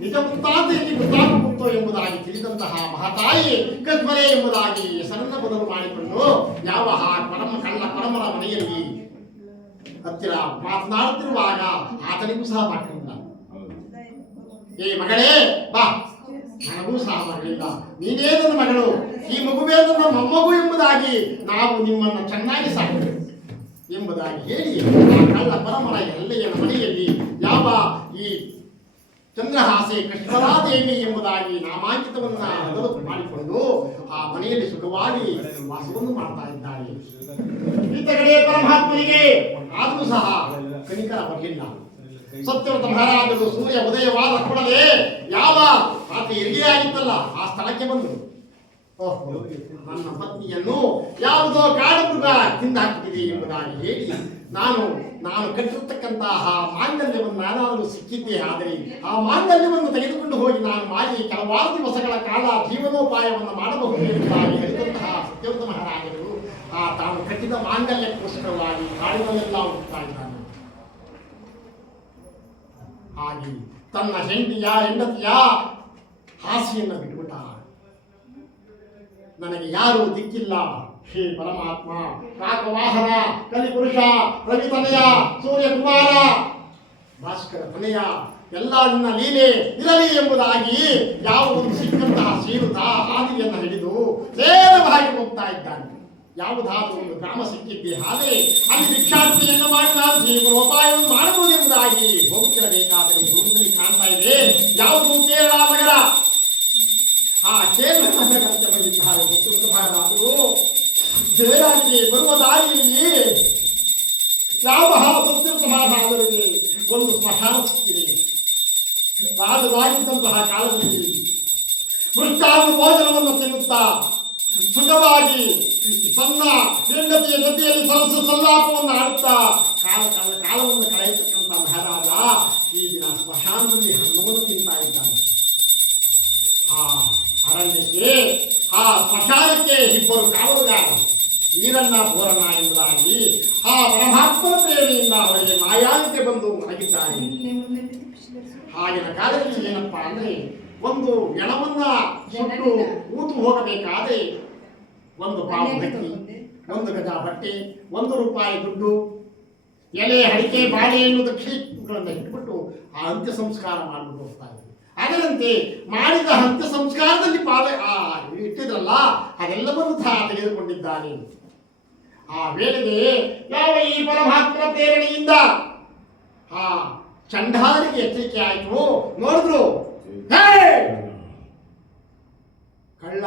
ನಿಜ ವೃತ್ತಾಂತ ಇಲ್ಲಿ ಗೊತ್ತಾಗುತ್ತೋ ಎಂಬುದಾಗಿ ತಿಳಿದಂತಹ ಮಹತಾಯಿ ಕದ್ಮಲೆ ಎಂಬುದಾಗಿ ಹೆಸರನ್ನ ಬದಲು ಮಾಡಿಕೊಂಡು ಯಾವ ಪರಮರ ಮನೆಯಲ್ಲಿ ಹತ್ತಿರ ಮಾತನಾಡುತ್ತಿರುವಾಗ ಆತನಿಗೂ ಸಹ ಮಾತನಾಡ, ಏ ಮಗಳೇ ಬಾ, ನನಗೂ ಸಹ ಮಗಳಿಲ್ಲ, ನೀನೇ ನನ್ನ ಮಗಳು, ಈ ಮಗುವೇ ನನ್ನ ಮೊಮ್ಮಗು ಎಂಬುದಾಗಿ ನಾವು ನಿಮ್ಮನ್ನು ಚೆನ್ನಾಗಿ ಸಾಕಬೇಕು ಎಂಬುದಾಗಿ ಹೇಳಿ ಆ ಕಳ್ಳ ಪರಮರ ಎಲ್ಲೆಯ ಮನೆಯಲ್ಲಿ ಯಾವ ಈ ಚಂದ್ರಹಾಸೆ ಕೃಷ್ಣರಾದೇವಿ ಎಂಬುದಾಗಿ ನಾಮಾಂಕಿತವನ್ನ ಬದಲು ಮಾಡಿಕೊಂಡು ಆ ಮನೆಯಲ್ಲಿ ಸುಖವಾಗಿ ವಾಸವನ್ನು ಮಾಡ್ತಾ ಇದ್ದಾರೆ. ಈತ ಕಡೆ ಪರಮಾತ್ಮನಿಗೆ ಆದರೂ ಸಹ ಕನಿಕರ ಬರಲಿಲ್ಲ. ಸತ್ಯವ್ರತ ಮಹಾರಾಜರು ಸೂರ್ಯ ಉದಯವಾದ ಕೂಡಲೇ ಯಾವ ಆತ ಹೆರಿಗೆಯಾಗಿತ್ತಲ್ಲ ಆ ಸ್ಥಳಕ್ಕೆ ಬಂದರು. ನನ್ನ ಪತ್ನಿಯನ್ನು ಯಾವುದೋ ಕಾಡು ಮೃಗ ತಿಂದಾಕಿದೆ ಎಂಬುದಾಗಿ ಹೇಳಿ ನಾನು ಕಟ್ಟಿರ್ತಕ್ಕಂತಹ ಮಾಂಗಲ್ಯವನ್ನು ಯಾರಾದರೂ ಸಿಕ್ಕಿದ್ದೇ ಆದರೆ ಆ ಮಾಂಗಲ್ಯವನ್ನು ತೆಗೆದುಕೊಂಡು ಹೋಗಿ ನಾನು ಮಾಡಿ ಕೆಲವಾರು ದಿವಸಗಳ ಕಾಲ ಜೀವನೋಪಾಯವನ್ನು ಮಾಡಬಹುದು ಎಂಬುದಾಗಿ ಹೇಳಿದಂತಹ ಸತ್ಯವ್ರತ ಮಹಾರಾಜರು ತಾನು ಕಟ್ಟಿದ ಮಾಂಗಲ್ಯಕ್ಕೋಸ್ಕರವಾಗಿ ಕಾಡಿನಲ್ಲೆಲ್ಲ ಹುಡುಕ್ತಾ ಇದ್ದಾನೆ. ಹಾಗೆ ತನ್ನ ಹೆಂಡತಿಯ ಹಾಸಿಯನ್ನು ಬಿಟ್ಟುಬಿಟ್ಟ. ನನಗೆ ಯಾರೂ ದಿಕ್ಕಿಲ್ಲ, ಹೇ ಪರಮಾತ್ಮ, ಕಾಕವಾಹನ, ಕಲಿಪುರುಷ, ರವಿತನಯ, ಸೂರ್ಯಕುಮಾರ, ಭಾಸ್ಕರ ತನಯ, ಎಲ್ಲ ನಿನ್ನ ಲೀಲೆ ಇರಲಿ ಎಂಬುದಾಗಿ ಯಾವುದೊಂದು ಸಿಕ್ಕಂತಹ ಶ್ರೀಯುತ ಹಾದಿಯನ್ನು ಹಿಡಿದು ನೇರವಾಗಿ ಹೋಗ್ತಾ ಇದ್ದಾನೆ. ಯಾವುದಾದರೂ ಒಂದು ಗ್ರಾಮ ಸಿಕ್ಕಿದ್ದೆ ಆದರೆ ಅಲ್ಲಿ ಭಿಕ್ಷಾಟನೆಯನ್ನು ಮಾಡಿ ನಾನು ಜೀವನೋಪಾಯವನ್ನು ಮಾಡಬಹುದು ಎಂಬುದಾಗಿ ಹೋಗುತ್ತಿರಬೇಕಾದರೆ ದೂರದಲ್ಲಿ ಕಾಣ್ತಾ ಇದೆ ಯಾವುದು ಕೇರಳ ನಗರ. ಆ ಕೇರಳ ನಗರಕ್ಕೆ ಬಂದಿದ್ದಾರೆ ಮಹಾರಾಜರು. ಜಯರಾಜನಿಗೆ ಬರುವ ದಾರಿಯಲ್ಲಿ ಯಾವ ಸತ್ಯವ್ರತ ಮಹಾರಾಜರಿಗೆ ಒಂದು ಸ್ಮಶಾನ ಸಿಕ್ಕಿದೆ. ರಾಜರಾಗಿದ್ದಂತಹ ಕಾಲದಲ್ಲಿ ಮೃಷ್ಟಾನ್ನ ಭೋಜನವನ್ನು ತಿನ್ನುತ್ತಾ ಸುಖವಾಗಿ ತನ್ನ ಹೆಂಡತಿಯ ಜೊತೆಯಲ್ಲಿ ಸಲ್ಲಾಪವನ್ನು ಆಡುತ್ತಾ ಕಾಲವನ್ನು ಕಳೆಯತಕ್ಕಂಥ ಮಹಾರಾಜ ಈ ದಿನ ಸ್ಮಶಾನದಲ್ಲಿ ಹಣ್ಣವನ್ನು ತಿಂತಾ ಇದ್ದಾನೆ. ಆ ಅರಣ್ಯಕ್ಕೆ ಆ ಸ್ಮಶಾನಕ್ಕೆ ಇಬ್ಬರು ಕಾವಲುಗಾರರು ಈರಣ್ಣ ಬೋರಣ್ಣ ಎಂಬುದಾಗಿ ಆ ಪರಮಾತ್ಮನ ಪ್ರೇರಣೆಯಿಂದ ಅವರಿಗೆ ಮಾಯಾವಿಕೆ ಬಂದು ಮಲಗಿದ್ದಾರೆ. ಆಗಿನ ಕಾಲದಲ್ಲಿ ಏನಪ್ಪಾ ಅಂದ್ರೆ ಒಂದು ಎಣವನ್ನ ಸುಟ್ಟು ಊತು ಹೋಗಬೇಕಾದ್ರೆ ಒಂದು ಪಾವು ಹಕ್ಕಿ, ಒಂದು ಗಜ ಬಟ್ಟೆ, 1 ರೂಪಾಯಿ ದುಡ್ಡು, ಎಲೆ, ಅಡಿಕೆ, ಬಾಳೆಹಣ್ಣು ದಕ್ಷಿಣೆಗಳನ್ನು ಇಟ್ಬಿಟ್ಟು ಆ ಅಂತ್ಯ ಸಂಸ್ಕಾರ ಮಾಡಿಬಿಟ್ಟು ಹೋಗ್ತಾ ಇದ್ರು. ಅದರಂತೆ ಮಾಡಿದ ಅಂತ್ಯ ಸಂಸ್ಕಾರದಲ್ಲಿ ಇಟ್ಟಿದ್ರಲ್ಲ ಅದೆಲ್ಲವನ್ನೂ ಸಹ ತೆಗೆದುಕೊಂಡಿದ್ದಾನೆ. ಆ ವೇಳೆಗೆ ಯಾವ ಈ ಪರಮಾತ್ಮನ ಪ್ರೇರಣೆಯಿಂದ ಆ ಚಂಡಾಲರಿಗೆ ಎಚ್ಚರಿಕೆ ಆಯಿತು. ನೋಡಿದ್ರು, ಕಳ್ಳ,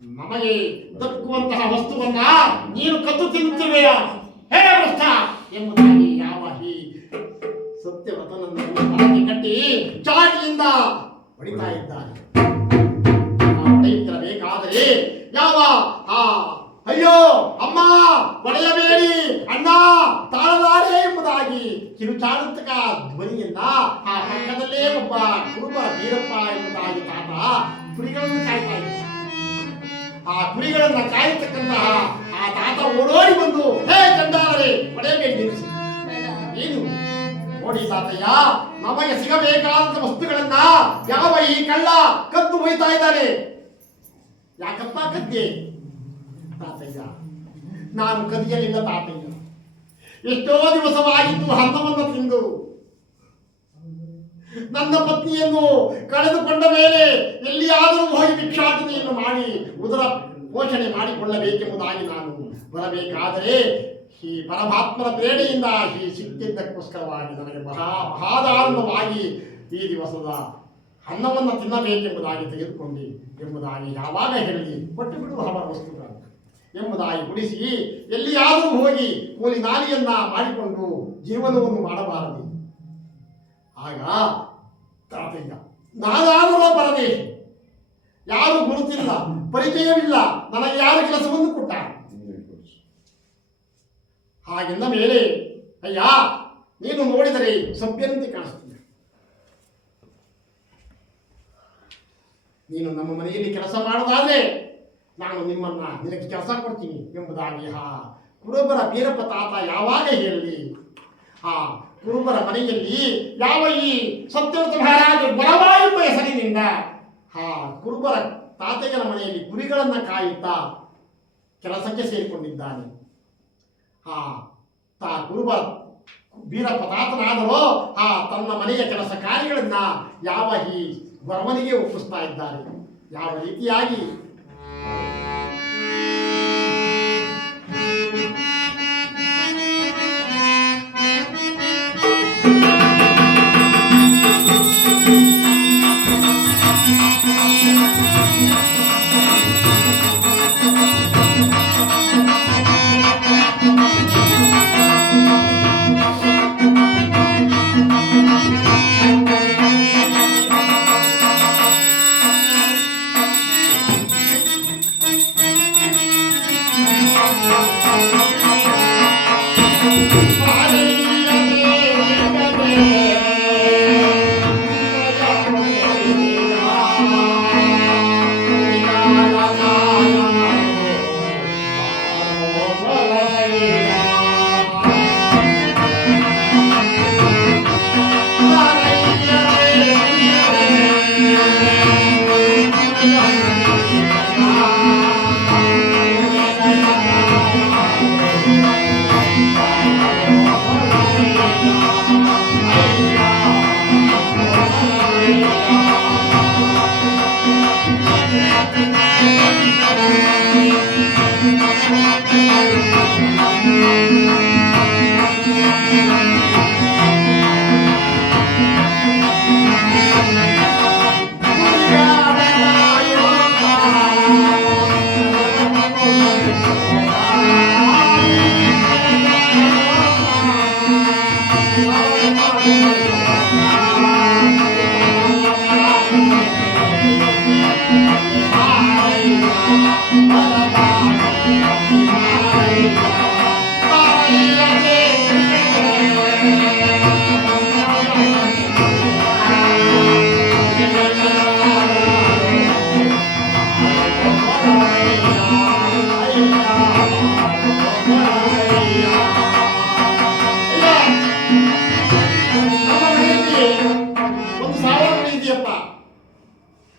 ನಮಗೆ ದಕ್ಕುವಂತಹ ವಸ್ತುವನ್ನ ನೀನು ಕದ್ದು ತಿನ್ನುತ್ತಿವೆಯ ಹೇ ಭ್ರಷ್ಟ ಎಂಬುದಾಗಿ ಯಾವ ಈ ಸತ್ಯವ್ರತನನ್ನು ಕಟ್ಟಿ ಚಾಟಿಯಿಂದ ಹೊಡಿತಾ ಇದ್ದಾನೆ. ಹೊಡೆಯುತ್ತಿರಬೇಕಾದರೆ ಯಾವ ಅಯ್ಯೋ ಅಮ್ಮ ಹೊಡೆಯಬೇಡಿ ಅಣ್ಣ ತಾಳಲಾರೆ ಎಂಬುದಾಗಿ ಕಿರುಚಾಡುತ್ತಕ ಧ್ವನಿಯನ್ನ ಆ ಪಕ್ಕದಲ್ಲೇ ಒಬ್ಬ ಕುರುಬ ಬೀರಪ್ಪ ಎಂಬುದಾಗಿ ತಾತ ಕುರಿಗಳನ್ನು ಕಾಯ್ತಾ ಇದ್ದ. ಆ ಕುರಿಗಳನ್ನ ಕಾಯತಕ್ಕಂತಹ ಆ ತಾತ ಓಡೋಡಿ ಬಂದು ಹೇ ಚಂಡಾಲರೇ ಹೊಡೆಯಬೇಡಿ ನಿಲ್ಲಿಸಿ. ಏನು ನೋಡಿ ತಾತಯ್ಯ, ನಮಗೆ ಸಿಗಬೇಕಾದ ವಸ್ತುಗಳನ್ನ ಯಾವ ಈ ಕಳ್ಳ ಕದ್ದು ಒಯ್ತಾ ಇದ್ದಾನೆ. ಯಾಕಪ್ಪ ಕದ್ದೆ? ತಾತಯ್ಯ, ನಾನು ಕದಿಯಲಿಲ್ಲ ತಾತಯ್ಯ. ಎಷ್ಟೋ ದಿವಸವಾಗಿತ್ತು ಅನ್ನವನ್ನು ತಿಂದು ನನ್ನ ಪತ್ನಿಯನ್ನು ಕಳೆದುಕೊಂಡ ಮೇಲೆ ಎಲ್ಲಿಯಾದರೂ ಹೋಗಿ ಭಿಕ್ಷಾಟನೆಯನ್ನು ಮಾಡಿ ಉದರ ಪೋಷಣೆ ಮಾಡಿಕೊಳ್ಳಬೇಕೆಂಬುದಾಗಿ ನಾನು ಬರಬೇಕಾದರೆ ಈ ಪರಮಾತ್ಮನ ಪ್ರೇರಣೆಯಿಂದ ಈ ಸಿಕ್ಕಿದ್ದಕ್ಕೋಸ್ಕರವಾಗಿ ನನಗೆ ಮಹಾದಾನಂದವಾಗಿ ಈ ದಿವಸದ ಅನ್ನವನ್ನು ತಿನ್ನಬೇಕೆಂಬುದಾಗಿ ತೆಗೆದುಕೊಂಡು ಎಂಬುದಾಗಿ ಯಾವಾಗ ಹೇಳಿ ಕೊಟ್ಟು ಬಿಡುವ ಅವರ ವಸ್ತುಗಳು ಎಂಬುದಾಗಿ ಗುಡಿಸಿ ಎಲ್ಲಿಯಾದರೂ ಹೋಗಿ ಕೂಲಿ ನಾಲಿಯನ್ನ ಮಾಡಿಕೊಂಡು ಜೀವನವನ್ನು ಮಾಡಬಾರದು. ಆಗ ತಾತಯ್ಯ, ನಾನಾದರೂ ಪರದೇಶ, ಯಾರು ಗುರುತಿಲ್ಲ, ಪರಿಚಯವಿಲ್ಲ, ನನಗೆ ಯಾರು ಕೆಲಸವನ್ನು ಕೊಟ್ಟ. ಹಾಗೆಂದ ಮೇಲೆ ಅಯ್ಯ, ನೀನು ನೋಡಿದರೆ ಸಭ್ಯನಂತೆ ಕಾಣಿಸ್ತೀಯ. ನೀನು ನಮ್ಮ ಮನೆಯಲ್ಲಿ ಕೆಲಸ ಮಾಡೋದಾದ್ರೆ ನಾನು ನಿನಗೆ ಕೆಲಸ ಕೊಡ್ತೀನಿ ಎಂಬುದಾಗಿ ಕುರುಬರ ಬೀರಪ್ಪ ತಾತ ಯಾವಾಗ ಹೇಳಲಿ ಆ ಕುರುಬರ ಮನೆಯಲ್ಲಿ ಯಾವ ಈ ಸತ್ಯವ್ರತ ಮಹಾರಾಜ ಗೊರವ ಎಂಬ ಹೆಸರಿನಿಂದ ಆ ಕುರುಬರ ತಾತಯ್ಯನ ಮನೆಯಲ್ಲಿ ಕುರಿಗಳನ್ನು ಕಾಯುತ್ತಾ ಕೆಲಸಕ್ಕೆ ಸೇರಿಕೊಂಡಿದ್ದಾನೆ. ಕುರುಬ ವೀರಪ್ಪ ತಾತನಾದರೂ ತನ್ನ ಮನೆಯ ಕೆಲಸ ಕಾರ್ಯಗಳನ್ನ ಯಾವ ಈ ಗೊರವನಿಗೆ ಒಪ್ಪಿಸ್ತಾ ಇದ್ದಾರೆ. ಯಾವ ರೀತಿಯಾಗಿ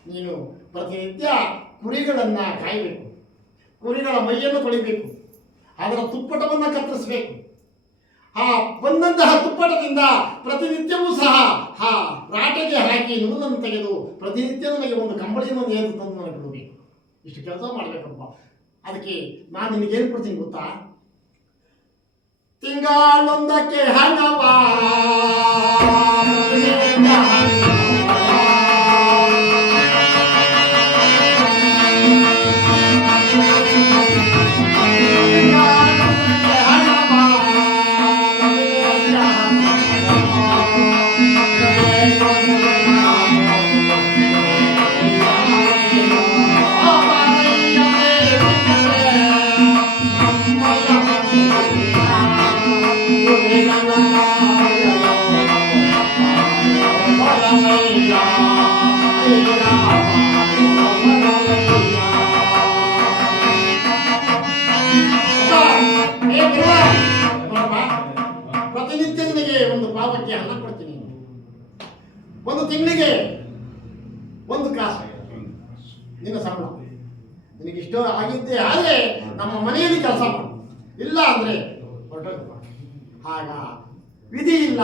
ನೀನು ಪ್ರತಿನಿತ್ಯ ಕುರಿಗಳನ್ನ ಕಾಯಬೇಕು, ಕುರಿಗಳ ಮೈಯನ್ನು ತೊಳಿಬೇಕು, ಅದರ ತುಪ್ಪಟವನ್ನು ಕತ್ತರಿಸಬೇಕು. ಬಂದಂತಹ ತುಪ್ಪಟದಿಂದ ಪ್ರತಿನಿತ್ಯವೂ ಸಹ ರಾಟೆಗೆ ಹಾಕಿ ನುಡಿದನ್ನು ತೆಗೆದು ಪ್ರತಿನಿತ್ಯ ನನಗೆ ಒಂದು ಕಂಬಳಿಯನ್ನು ನೇತು ತಂದು ನನಗೆ ಬಿಡಬೇಕು. ಇಷ್ಟು ಕೆಲಸ ಮಾಡಬೇಕಪ್ಪ. ಅದಕ್ಕೆ ನಾನು ನಿನಗೇನು ಕೊಡ್ತೀನಿ ಗೊತ್ತಾ? ತಿಂಗಳೊಂದಕ್ಕೆ ಹಣವಾ ಪ್ರತಿನಿತ್ಯ ನಿನಗೆ ಒಂದು ಪಾವಕ್ಕೆ ಹಣ ಕೊಡ್ತೀನಿ. ಒಂದು ತಿಂಗಳಿಗೆ ಒಂದು ಕಾಸು ನಿನ್ನ ಸಂಬಳ. ನಿನಗೆ ಇಷ್ಟ ಆಗಿದ್ದೆ ಆದರೆ ನಮ್ಮ ಮನೆಯಲ್ಲಿ ಕೆಲಸ ಮಾಡು, ಇಲ್ಲ ಅಂದ್ರೆ ಹೊರಟೋಗಪ್ಪ. ಆಗ ವಿಧಿ ಇಲ್ಲ.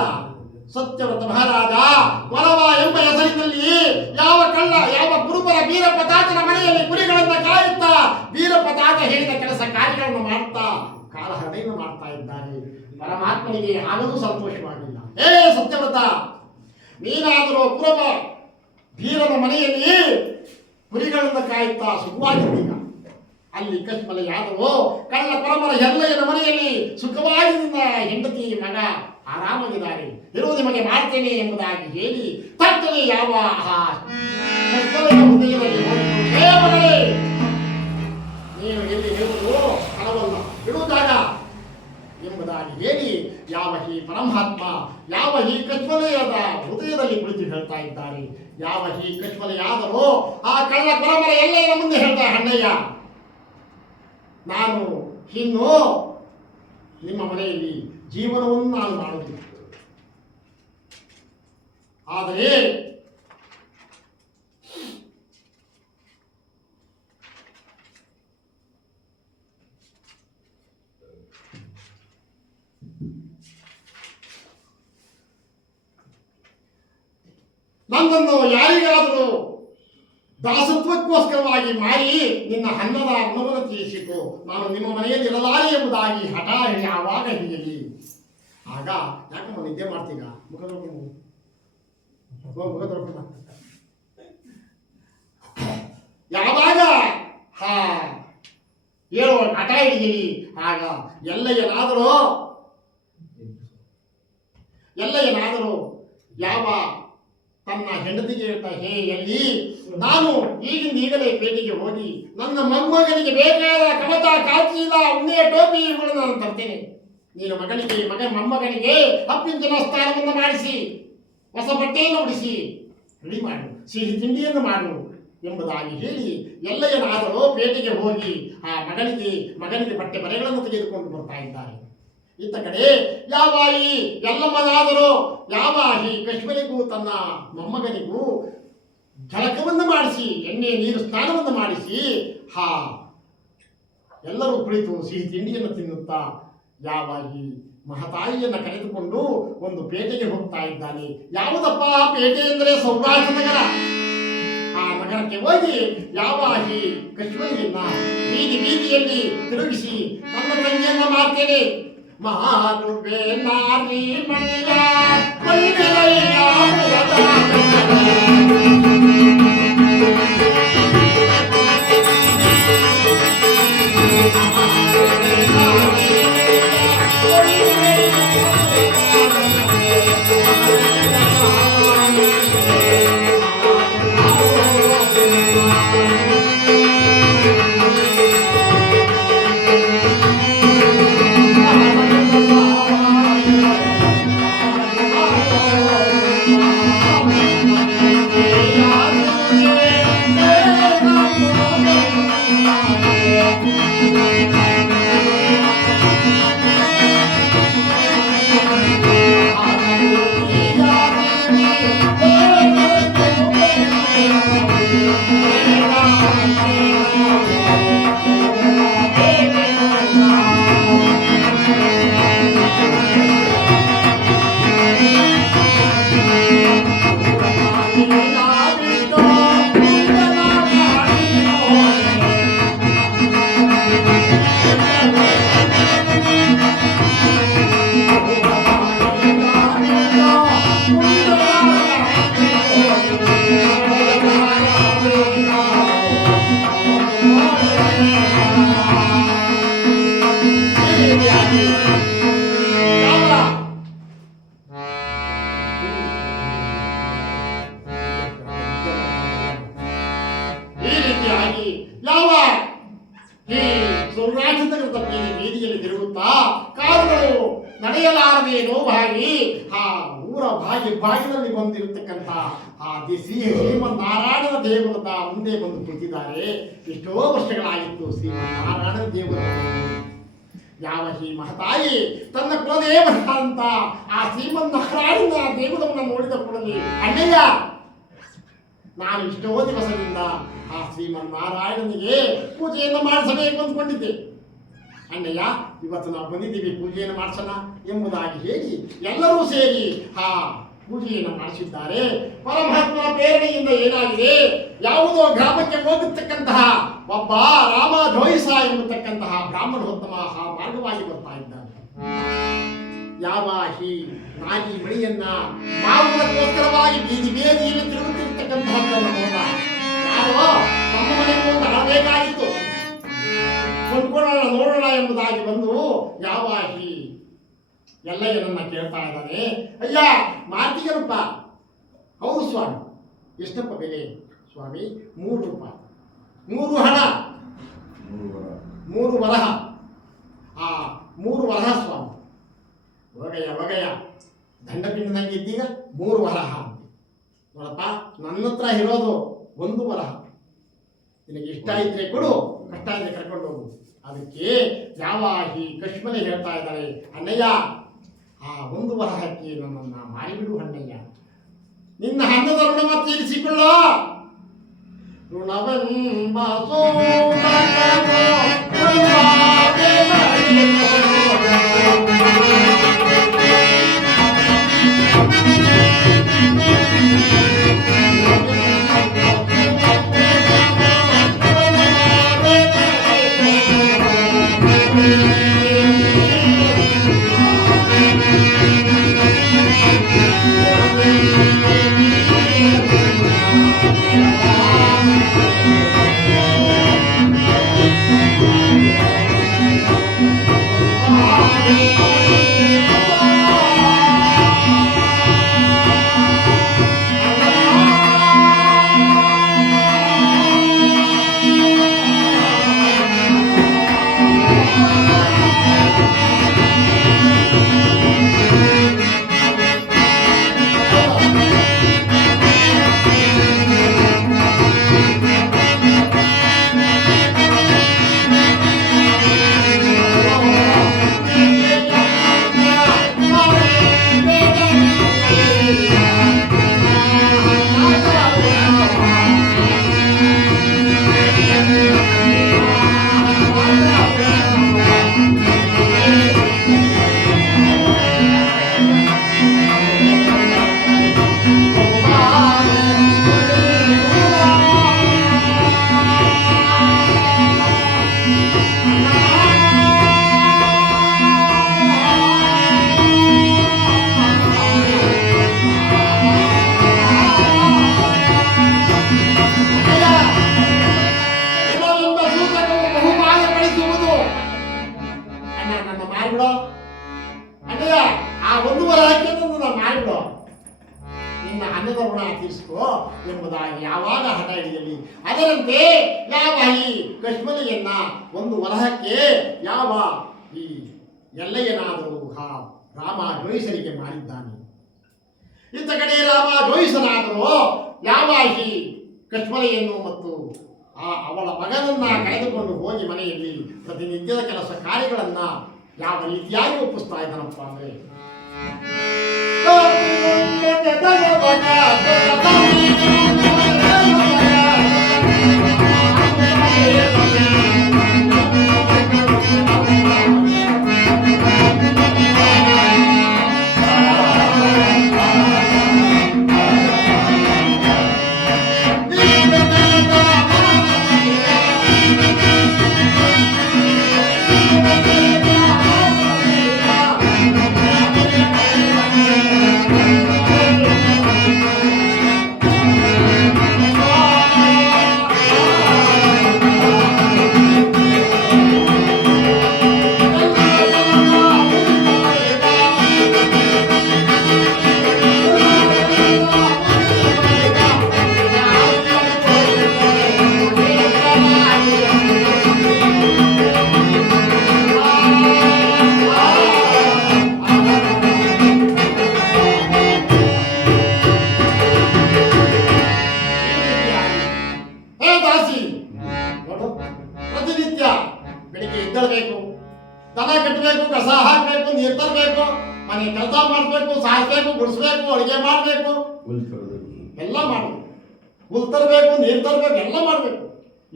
ಸತ್ಯವ್ರತ ಮಹಾರಾಜ ಗೊರವ ಎಂಬ ಹೆಸರಿನಲ್ಲಿ ಯಾವ ಕುರುಬರ ವೀರಪ್ಪ ತಾತನ ಮನೆಯಲ್ಲಿ ಕುರಿಗಳನ್ನು ಕಾಯುತ್ತಾ ವೀರಪ್ಪ ತಾತ ಹೇಳಿದ ಕೆಲಸ ಕಾರ್ಯಗಳನ್ನು ಮಾಡ್ತಾ ಕಾಲಹರಣೆಯನ್ನು ಮಾಡ್ತಾ ಇದ್ದಾರೆ. ಪರಮಾತ್ಮನಿಗೆ ಆಗಲೂ ಸಂತೋಷವಾಗಿಲ್ಲ. ಸತ್ಯವ್ರತ, ನೀನಾದರೂ ಕುರುಬ ವೀರನ ಮನೆಯಲ್ಲಿ ಕುರಿಗಳನ್ನು ಕಾಯುತ್ತಾ ಸುಖವಾಗಿದ್ದೀಗ. ಅಲ್ಲಿ ಕಶ್ಮಲೆಯಾದರೂ ಕಳ್ಳ ಪರಮರ ಎಲ್ಲಯ್ಯನ ಮನೆಯಲ್ಲಿ ಸುಖವಾಗಿ ನಿನ್ನ ಹೆಂಡತಿ ಮಗ ಆರಾಮಾಗಿದ್ದಾರೆ, ಇರುವುದು ನಿಮಗೆ ಮಾಡ್ತೇನೆ ಎಂಬುದಾಗಿ ಹೇಳಿ ತಟ್ಟನೆ ಯಾವ ಹೃದಯದಲ್ಲಿ ನೀನು ಎಲ್ಲಿ ಹೇಳುವುದು ಹಣವಲ್ಲ, ಇಡುವುದಾಗ ಎಂಬುದಾಗಿ ಹೇಳಿ ಯಾವ ಈ ಪರಮಾತ್ಮ ಯಾವ ಈ ಕಶ್ಮಲೆಯದ ಹೃದಯದಲ್ಲಿ ಕುಳಿತು ಹೇಳ್ತಾ ಇದ್ದಾರೆ. ಯಾವ ಈ ಕಶ್ಮಲೆಯಾದರೂ ಆ ಕಳ್ಳ ಪರಮರ ಎಲ್ಲಯ್ಯನ ಮುಂದೆ ಹೇಳ್ತಾ, ಅಣ್ಣಯ್ಯ, ನಾನು ಇನ್ನು ನಿಮ್ಮ ಮನೆಯಲ್ಲಿ ಜೀವನವನ್ನು ನಾನು ಮಾಡುವುದಿಲ್ಲ. ಆದರೆ ನನ್ನನ್ನು ಯಾರಿಗಾದರೂ ದಾಸತ್ವಕ್ಕೋಸ್ಕರವಾಗಿ ಮಾರಿ ನಿನ್ನ ಹನ್ನದ ಅನ್ನವನ್ನು ತೀರಿಸಿತು, ನಾನು ನಿಮ್ಮ ಮನೆಯಲ್ಲಿ ಇರಲಾರೆ ಎಂಬುದಾಗಿ ಹಠ ಯಾವಾಗ ಹಿಡಿಯಲಿ. ಆಗ ಯಾಕಮ್ಮ ನಿದ್ದೆ ಮಾಡ್ತೀಗ? ಮುಖ ತೊಳ್ಕೊಂಡು ಮುಖ ತೊಳ್ಕೊಂಡ ಯಾವಾಗ ಹೇಳುವ ಹಠ ಹಿಡಿಯಲಿ. ಆಗ ಎಲ್ಲಯ್ಯನಾದರೂ ಯಾವ ತನ್ನ ಹೆಂಡತಿಗೆ ಹೇಳ್ತಾ, ಹೇ ಎಲ್ಲಿ, ನಾನು ಈಗಲೇ ಪೇಟೆಗೆ ಹೋಗಿ ನನ್ನ ಮೊಮ್ಮಗನಿಗೆ ಬೇಕಾದ ಕವಚ, ಕಾಚೀಲ, ಉಣ್ಣೆ, ಟೋಪಿ ಇವುಗಳನ್ನು ನಾನು ತರ್ತೇನೆ. ನೀನು ಮೊಮ್ಮಗನಿಗೆ ಅಪ್ಪಿಂಚನ ಸ್ನಾನವನ್ನು ಮಾಡಿಸಿ, ಹೊಸ ಬಟ್ಟೆಯನ್ನು ಉಡಿಸಿ, ರೆಡಿ ಮಾಡು, ಸಿಹಿ ತಿಂಡಿಯನ್ನು ಮಾಡು ಎಂಬುದಾಗಿ ಹೇಳಿ ಎಲ್ಲಯ್ಯನಾದರೂ ಪೇಟೆಗೆ ಹೋಗಿ ಆ ಮಗನಿಗೆ ಬಟ್ಟೆ ಬರೆಗಳನ್ನು ತೆಗೆದುಕೊಂಡು ಬರ್ತಾ ಇದ್ದಾರೆ. ಇತ್ತ ಕಡೆ ಯಾವ ಈ ಎಲ್ಲಮ್ಮನಾದರೂ ಯಾವ ಈ ಕಶ್ಮರಿಗೂ ತನ್ನ ಮೊಮ್ಮಗನಿಗೂ ಜಳಕವನ್ನು ಮಾಡಿಸಿ, ಎಣ್ಣೆ ನೀರು ಸ್ನಾನವನ್ನು ಮಾಡಿಸಿ ಎಲ್ಲರೂ ಕುಳಿತು ಸಿಹಿ ತಿಂಡಿಯನ್ನು ತಿನ್ನುತ್ತಾ ಯಾವ ಈ ಮಹತಾಯಿಯನ್ನು ಕರೆದುಕೊಂಡು ಒಂದು ಪೇಟೆಗೆ ಹೋಗ್ತಾ ಇದ್ದಾನೆ. ಯಾವುದಪ್ಪ ಪೇಟೆ ಎಂದರೆ ಸೌರಾಷ್ಟ್ರ ನಗರ. ಆ ನಗರಕ್ಕೆ ಹೋಗಿ ಯಾವ ಈ ಕಶ್ಮರಿಯನ್ನ ಬೀದಿಯಲ್ಲಿ ತಿರುಗಿಸಿ ನನ್ನ ತಂಗಿಯನ್ನ ಮಾಡ್ತೇನೆ. ಮಾರುವೆ ನಾರಿ ಮಣಿಯ ಬೀದಿಯಲ್ಲಿ ತಿರುಗುತ್ತಾ ಕಾರುಗಳು ನಡೆಯಲಾರದೆ ನೋವಾಗಿ ಬಾಗಿಲಲ್ಲಿ ಬಂದಿರತಕ್ಕಂಥ ಶ್ರೀಮನ್ನಾರಾಯಣನ ದೇವರದ ಮುಂದೆ ಬಂದು ಕುಳಿತಿದ್ದಾರೆ. ಎಷ್ಟೋ ವರ್ಷಗಳಾಗಿತ್ತು ಶ್ರೀಮನ್ನಾರಾಯಣನ ದೇವರ ಯಾವ ಈ ಮಹತಾಯಿ ತನ್ನ ಕುಲದೇವರಂತ ಆ ಶ್ರೀಮನ್ನಾರಾಯಣನ ದೇವರವನ್ನು ನೋಡಿದ ಕೂಡಲೇ, ಅಣ್ಣಯ್ಯ, ನಾನು ಎಷ್ಟೋ ದಿವಸದಿಂದ ಆ ಶ್ರೀಮನ್ನಾರಾಯಣನಿಗೆ ಪೂಜೆಯನ್ನು ಮಾಡಿಸಬೇಕು ಅಂದ್ಕೊಂಡಿದ್ದೆ. ಅಣ್ಣಯ್ಯ, ಇವತ್ತು ನಾವು ಬಂದಿದ್ದೀವಿ, ಪೂಜೆಯನ್ನು ಮಾಡಿಸೋಣ ಎಂಬುದಾಗಿ ಹೇಳಿ ಎಲ್ಲರೂ ಸೇರಿ ಪೂಜೆಯನ್ನು ಮಾಡಿಸಿದ್ದಾರೆ. ಪರಮಾತ್ಮನ ಪ್ರೇರಣೆಯಿಂದ ಏನಾಗಿದೆ, ಯಾವುದೋ ಗ್ರಾಮಕ್ಕೆ ಹೋಗತಕ್ಕಂತಹ ಒಬ್ಬ ರಾಮ ಧೋಯಿಸ ಎಂಬತಕ್ಕಂತಹ ಬ್ರಾಹ್ಮಣೋತ್ತಮ ಮಾರ್ಗವಾಗಿ ಬರ್ತಾ ಇದ್ದಾನೆ. ಯಾವ ಈ ನಾಗಿ ಮಣಿಯನ್ನ ಮಾಡುವುದಕ್ಕೋಸ್ಕರವಾಗಿ ಬೀದಿಯಲ್ಲಿ ತಿರುಗುತ್ತಿರ್ತಕ್ಕಂತಹ ನಾವು ನಮ್ಮ ಮನೆಗೆ ಒಂದು ಆಗಬೇಕಾಗಿತ್ತು, ಕೊಂಡ್ಕೊಳ್ಳೋಣ ನೋಡೋಣ ಎಂಬುದಾಗಿ ಬಂದು ಯಾವ ಈ ಎಲ್ಲಯ್ಯನನ್ನ ಕೇಳ್ತಾ ಇದ್ದಾನೆ. ಅಯ್ಯ, ಮಾತಿಗನಪ್ಪ? ಹೌದು ಸ್ವಾಮಿ. ಎಷ್ಟಪ್ಪ ಬೆಲೆ? ಸ್ವಾಮಿ, 3 ರೂಪಾಯಿ, 3 ಹಣ, 3 ವರಹ. 3 ವರಹ ಸ್ವಾಮಿ. ಒಗಯ್ಯ ದಂಡಪಿಂಡದಂಗೆ ಇದ್ದೀಗ 3 ವರಹ ಅಂತ ನೋಡಪ್ಪ, ನನ್ನ ಹತ್ರ ಇರೋದು 1 ವರಹ. ನಿನಗೆ ಇಷ್ಟ ಇದ್ರೆ ಕೊಡು, ಕಷ್ಟ ಇದ್ರೆ ಕರ್ಕೊಂಡು ಹೋಗು. ಅದಕ್ಕೆ ಯಾವ ಈ ಕಶ್ಮಲೆ ಹೇಳ್ತಾ ಇದ್ದಾರೆ, ಅಣ್ಣಯ್ಯ, 1 ವರಹಕ್ಕೆ ನನ್ನನ್ನು ಮಾರಿಬಿಡು ಅಣ್ಣಯ್ಯ. ನಿನ್ನ ಹಣ್ಣದ ಋಣವ ತೀರಿಸಿಕೊಳ್ಳ. ಋಣವೆಂಬ ಸೋಮಕವೋ ಉಳ್ಳಾದೆ ನಡೆಯುವುದು. ಎಂಬುದಾಗಿ ಯಾವಾಗ ಹಠ ಹಿಡಿಯಲಿ. ಅದರಂತೆ ಯಾವ ಈ ಕಶ್ಮಲಿಯನ್ನ ಒಂದು ವರಹಕ್ಕೆ ಯಾವ ಈ ಎಲ್ಲಯ್ಯನಾದರೂ ರಾಮ ಜೋಯಿಸರಿಗೆ ಮಾಡಿದ್ದಾನೆ. ಇತ್ತ ಕಡೆ ರಾಮ ಜೋಯಿಸನಾದರೂ ಯಾವ ಈ ಕಶ್ಮಲೆಯನ್ನು ಮತ್ತು ಅವಳ ಮಗನನ್ನ ಕಳೆದುಕೊಂಡು ಹೋಗಿ ಮನೆಯಲ್ಲಿ ಪ್ರತಿನಿತ್ಯದ ಕೆಲಸ ಕಾರ್ಯಗಳನ್ನ ಯಾವ ರೀತಿಯಾಗಿ ಒಪ್ಪಿಸ್ತಾ ಇದ್ದಾನಪ್ಪ ಅಂದ್ರೆ ಪ್ರತಿನಿತ್ಯ ಬೆಳಿಗ್ಗೆ ಎದ್ದೇಳಬೇಕು, ದನ ಕಟ್ಟಬೇಕು, ಕಸ ಹಾಕಬೇಕು, ನೀರು ತರಬೇಕು, ಮನೆ ಕೆಲಸ ಮಾಡಬೇಕು, ಸಾಯಿಸ್ಬೇಕು, ಗುಡಿಸ್ಬೇಕು, ಅಡುಗೆ ಮಾಡಬೇಕು, ಎಲ್ಲ ಮಾಡಬೇಕು, ಹುಲ್ ತರಬೇಕು, ನೀರು ತರಬೇಕು, ಎಲ್ಲ ಮಾಡಬೇಕು.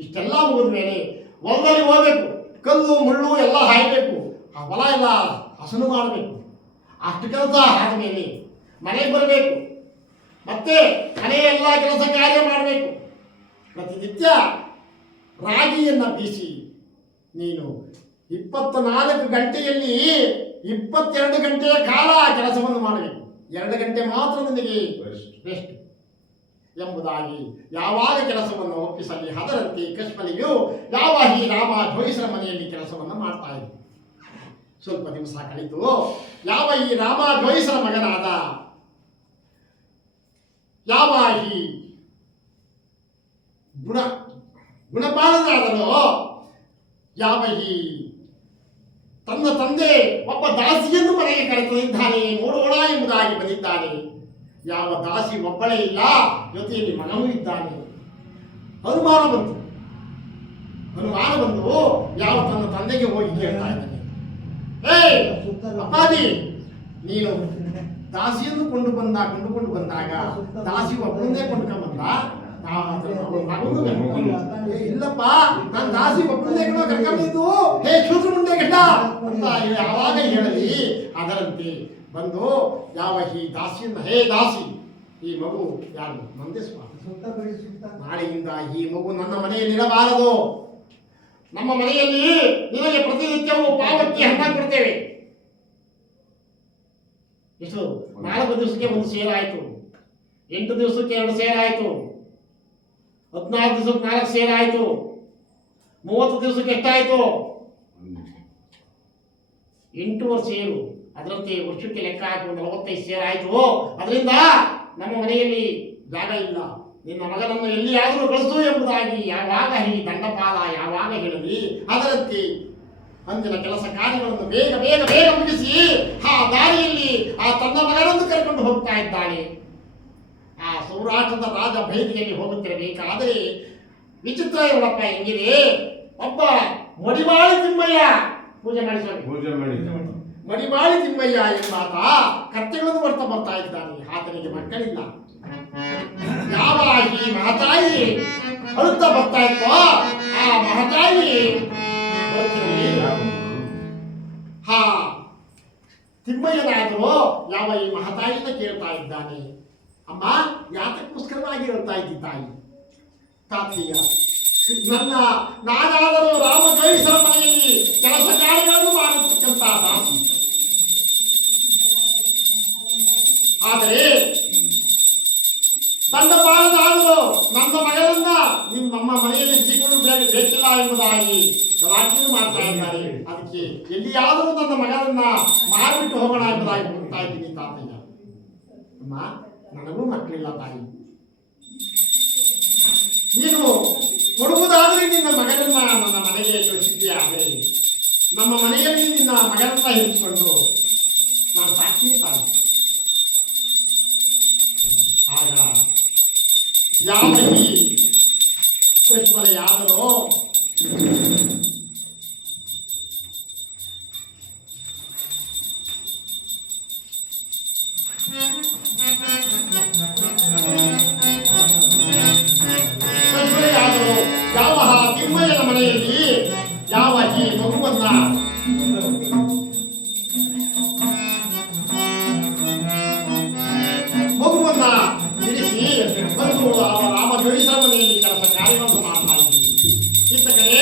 ಇಷ್ಟೆಲ್ಲ ಮುಗಿದ ಮೇಲೆ ಹೊಲದಲ್ಲಿ ಹೋಗ್ಬೇಕು, ಕಲ್ಲು ಮುಳ್ಳು ಎಲ್ಲ ಹಾಯಬೇಕು, ಆ ಹೊಲ ಎಲ್ಲ ಹಸನು ಮಾಡಬೇಕು. ಅಷ್ಟು ಕೆಲಸ ಆದಮೇಲೆ ಮನೆಗೆ ಬರಬೇಕು, ಮತ್ತೆ ಮನೆಯ ಎಲ್ಲ ಕೆಲಸ ಕಾರ್ಯ ಮಾಡಬೇಕು. ಪ್ರತಿನಿತ್ಯ ರಾಗಿಯನ್ನು ಬೀಸಿ ನೀನು 24 ಗಂಟೆಯಲ್ಲಿ 22 ಗಂಟೆಯ ಕಾಲ ಕೆಲಸವನ್ನು ಮಾಡಬೇಕು. 2 ಗಂಟೆ ಮಾತ್ರ ನಿನಗೆ ರೆಸ್ಟ್ ಎಂಬುದಾಗಿ ಯಾವಾಗ ಕೆಲಸವನ್ನು ಒಪ್ಪಿಸಲಿ. ಅದರಂತೆ ಕಶ್ಮಲಿಯು ಯಾವ ಈ ರಾಮ ಜೋಯಿಸರ ಮನೆಯಲ್ಲಿ ಕೆಲಸವನ್ನು ಮಾಡ್ತಾ ಇದ್ದ. ಸ್ವಲ್ಪ ದಿವಸ ಕಳಿತು. ಯಾವ ಈ ರಾಮ ಜೋಯಿಸರ ಮಗನಾದ ಯಾವ ಈ ಗುಣಪಾಲನಾದನು ಯಾವ ಈ ತನ್ನ ತಂದೆ ಒಬ್ಬ ದಾಸಿಯನ್ನು ಮನೆಗೆ ಕರೆತಂದಿದ್ದಾನೆ, ನೋಡೋಣ ಎಂಬುದಾಗಿ ಬಂದಿದ್ದಾನೆ. ಯಾವ ದಾಸಿ ಒಬ್ಬಳೇ ಇಲ್ಲ, ಜೊತೆಯಲ್ಲಿ ಮಗನೂ ಇದ್ದಾನೆ. ಅನುಮಾನ ಬಂದು ಯಾವ ತನ್ನ ತಂದೆಗೆ ಹೋಗಿ ಕೇಳ್ತಾ ಇದ್ದಾನೆ, ಅಪ್ಪಾಜಿ ನೀನು ದಾಸಿಯನ್ನು ಕೊಂಡುಕೊಂಡು ಬಂದಾಗ ದಾಸಿ ಒಬ್ಬಳನ್ನೇ ಕೊಂಡ್ಕೊಂಡ್ಬಂದ. ಇಲ್ಲಪ್ಪ, ನಾನು ದಾಸಿ ಒಬ್ಬಳನ್ನೇ ಕರ್ಕೊಂಡಿದ್ದು, ಹೇ ಶೂದ್ರ ಮುಂದೆ ಗಂಡ ಅಂತ ಯಾವಾಗ ಹೇಳಲಿ ಅದರಂತೆ ಬಂದು ಯಾವ ಈ ದಾಸಿಯನ್ನ, ಹೇ ದಾಸಿ, ಈ ಮಗು ಯಾರು? ನಂದೇ ಸ್ವಾಮಿ. ನಾಳೆಯಿಂದ ಈ ಮಗು ನನ್ನ ಮನೆಯಲ್ಲಿರಬಾರದು. ನಮ್ಮ ಮನೆಯಲ್ಲಿ ನಿನಗೆ ಪ್ರತಿನಿತ್ಯವೂ ಪಾವತಿ ಹಣ ಕೊಡ್ತೇವೆ. ಎಷ್ಟು? 4 ದಿವಸಕ್ಕೆ 1 ಸೇರಾಯ್ತು, 8 ದಿವಸಕ್ಕೆ 2 ಸೇರಾಯ್ತು, 14 ದಿವಸಕ್ಕೆ 4 ಸೇರಾಯ್ತು, 30 ದಿವಸಕ್ಕೆ ಎಷ್ಟಾಯ್ತು? 8 ಸೇರು. ಅದರಂತೆ ವರ್ಷಕ್ಕೆ ಲೆಕ್ಕ ಹಾಕಿ 45 ಸೇರಾಯ್ತು. ಅದರಿಂದ ನಮ್ಮ ಮನೆಯಲ್ಲಿ ಜಾಗ ಇಲ್ಲ. ನಿನ್ನ ಮಗನನ್ನು ಎಲ್ಲಿಯಾದರೂ ಕಳಿಸು ಎಂಬುದಾಗಿ ಯಾವಾಗ ಈ ದಂಡಪಾಲ ಯಾವಾಗ ಹೇಳಲಿ ಅದರಂತೆ ಅಂದಿನ ಕೆಲಸ ಕಾರ್ಯಗಳನ್ನು ಬೇಗ ಬೇಗ ಬೇಗ ಮುಗಿಸಿ ಆ ದಾರಿಯಲ್ಲಿ ಆ ತನ್ನ ಮಗನನ್ನು ಕರ್ಕೊಂಡು ಹೋಗ್ತಾ ಇದ್ದಾನೆ. ಆ ಸೌರಾಷ್ಟ್ರದ ರಾಜ ಭೇದಿಯಲ್ಲಿ ಹೋಗುತ್ತಿರಬೇಕಾದರೆ ವಿಚಿತ್ರ ಇವಳಪ್ಪ ಹೆಂಗಿದೆ. ಒಬ್ಬ ಮಡಿವಾಳಿ ತಿಮ್ಮಯ್ಯ ಪೂಜೆ ಮಾಡಿ ಮಡಿವಾಳಿ ತಿಮ್ಮಯ್ಯ ಎಂಬಾತ ಕತ್ತೆಗಳನ್ನು ಬರ್ತಾ ಇದ್ದಾನೆ. ಆತನಿಗೆ ಮಕ್ಕಳಿಲ್ಲ. ಯಾವ ಈ ಮಹತಾಯಿ ಅಳುತ್ತಾ ಬರ್ತಾ ಇತ್ತೋ ಆ ಮಹತಾಯಿ ಹಾ ತಿಮ್ಮಯ್ಯನಾದರೂ ಯಾವ ಈ ಮಹತಾಯಿನ ಕೇಳ್ತಾ ಇದ್ದಾನೆ. ಅಮ್ಮ, ಯಾತಕ್ಕೋಸ್ಕರವಾಗಿ ಹೇಳ್ತಾ ಇದ್ದಿ ತಾಯಿ? ತಾತ್ಯ, ನಾನಾದರೂ ರಾಮ ಜೈಸರ ಮನೆಯಲ್ಲಿ ಕೆಲಸ ಕಾರ್ಯಗಳನ್ನು ಮಾಡತಕ್ಕಂತ ದಾಸಿ. ಆದರೆ ದಂಡಪಾಲನಾದರೂ ನನ್ನ ಮಗನನ್ನ ನಮ್ಮ ಮನೆಯಲ್ಲಿ ಇರಿಸಿಕೊಂಡು ಬೇಕಿಲ್ಲ ಎಂಬುದಾಗಿ ಗಲಾಟೆಯನ್ನು ಮಾಡ್ತಾ ಇದ್ದಾರೆ. ಅದಕ್ಕೆ ಎಲ್ಲಿಯಾದರೂ ನನ್ನ ಮಗನನ್ನ ಮಾರಿಬಿಟ್ಟು ಹೋಗೋಣ ಎಂಬುದಾಗಿ ಹೋಗ್ತಾ ಇದ್ದೀನಿ ತಾತಯ್ಯ. ಅಮ್ಮ, ನನಗೂ ಮಕ್ಕಳಿಲ್ಲ ತಾಯಿ. ನೀನು ಕೊಡುವುದಾದರೆ ನಿನ್ನ ಮಗನನ್ನ ನನ್ನ ಮನೆಗೆ ಕಳಿಸಿದ್ದೀಯಾದರೆ ನಮ್ಮ ಮನೆಯಲ್ಲಿ ನಿನ್ನ ಮಗನನ್ನ ಹಿಡಿಸಿಕೊಂಡು ನಾನು ಸಾಕ್ತೀನಿ ತಾಯಿ. ಆಗ ಯಾವ ಈ ಕಶ್ಮಲೆಯಾದರೂ ಯಾವ ತಿಮ್ಮಯ್ಯನ ಮನೆಯಲ್ಲಿ ಯಾವ ಈ ಮಗುವನ್ನ ಇರಿಸಿ ಬಂದು ರಾಮ ಜೋಯಿಸರ ಮನೆಯಲ್ಲಿ ಕೆಲಸ ಕಾರ್ಯವನ್ನು ಮಾಡ್ತಾ ಇದ್ದೀವಿ. ಇತ್ತ ಕಡೆ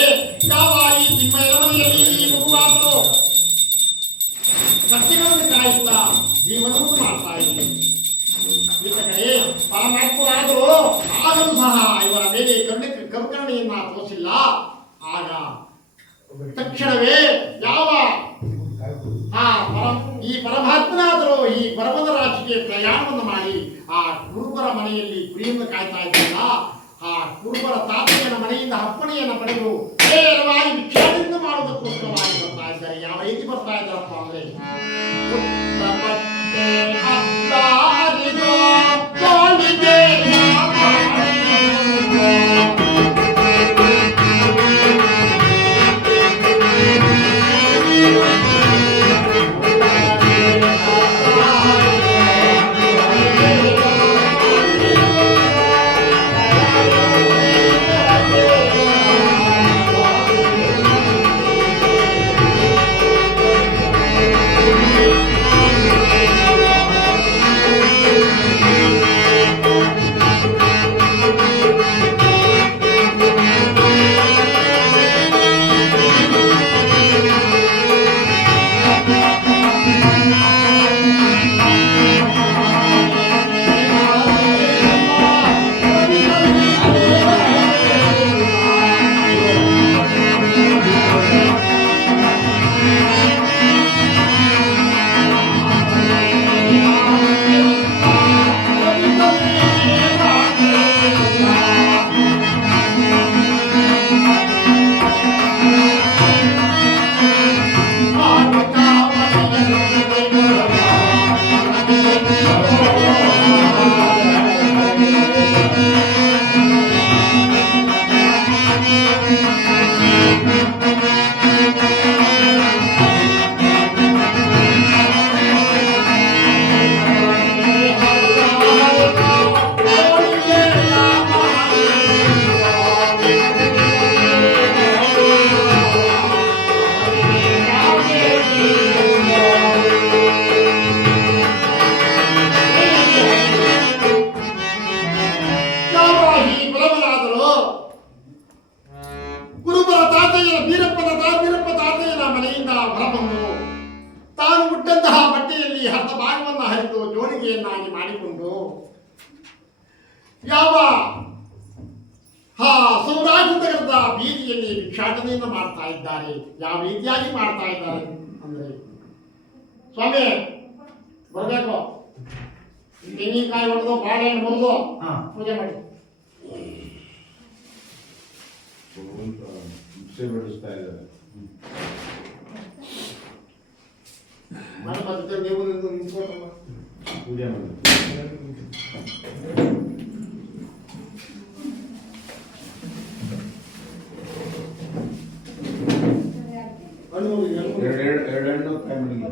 ಯಾವ ಈ ತಿಮ್ಮಯ್ಯನ ಮನೆಯಲ್ಲಿ ಈ ಮಗುವಾದರೂ ಕತ್ತೆಗಳನ್ನು ಕಾಯುತ್ತಾ ಜೀವನವನ್ನು ಮಾಡ್ತಾ ಇದ್ದೀವಿ. ಇತ್ತ ಕಡೆ ಪರಮಾತ್ಮರಾದರೂ ಆಗಲೂ ಸಹ ಇವರ ಮೇಲೆ ಕರುಕರಣೆಯನ್ನ ತೋರಿಸಿಲ್ಲ. ಆಗ ತಕ್ಷಣವೇ ಯಾವ ಈ ಪರಮಾತ್ಮನಾದರೂ ಈ ಪರಮದ ರಾಶಿಗೆ ಪ್ರಯಾಣವನ್ನು ಮಾಡಿ ಆ ಕುರುಬರ ಮನೆಯಲ್ಲಿ ಕುರಿಯನ್ನು ಕಾಯ್ತಾ ಇದ್ದಲ್ಲ, ಆ ಕುರುಬರ ತಾತಯ್ಯನ ಮನೆಯಿಂದ ಅಪ್ಪಣೆಯನ್ನು ಪಡೆದು ನೇರವಾಗಿ ಭಿಕ್ಷಾಟನೆ ಮಾಡುವುದಕ್ಕೋಸ್ಕರವಾಗಿ ಬರ್ತಾ ಇದ್ದಾರೆ. ಯಾವ ರೀತಿ ಬರ್ತಾ ಇದ್ದಾರಪ್ಪ ಅಂದ್ರೆ ವೀರಪ್ಪ ತಾತೆಯನ ಮನೆಯಿಂದ ಹೊರಬಂದು ತಾನು ಹುಟ್ಟಂತಹ ಬಟ್ಟೆಯಲ್ಲಿ ಅರ್ಧ ಭಾಗವನ್ನು ಹರಿದು ಜೋಳಿಗೆಯನ್ನಾಗಿ ಮಾಡಿಕೊಂಡು ಯಾವ ಸೌರಾಜ್ಯದ ಬೀದಿಯಲ್ಲಿ ಭಿಕ್ಷಾಟನೆಯನ್ನು ಮಾಡ್ತಾ ಇದ್ದಾರೆ. ಯಾವ ರೀತಿಯಾಗಿ ಮಾಡ್ತಾ ಇದ್ದಾರೆ ಅಂದ್ರೆ, ಸ್ವಾಮಿ ಬರ್ಬೇಕು, ತೆಂಗಿನಕಾಯಿ ಹೊಡೆದು ಬಾಳೆಹಣ್ಣು ಮುರಿದು ಪೂಜೆ ಮಾಡಿ ಹಿಂಸೆ ಬಿಡಿಸ್ತಾ ಇದ್ದಾರೆ. ಮತ್ತೆ ನೀವು ನಿಂತ್ಕೊಂಡು ಪೂಜೆ ಮಾಡಿ ಎರಡು ಹಣ್ಣು ಕಾಯಿ ಮಡಿಗೆ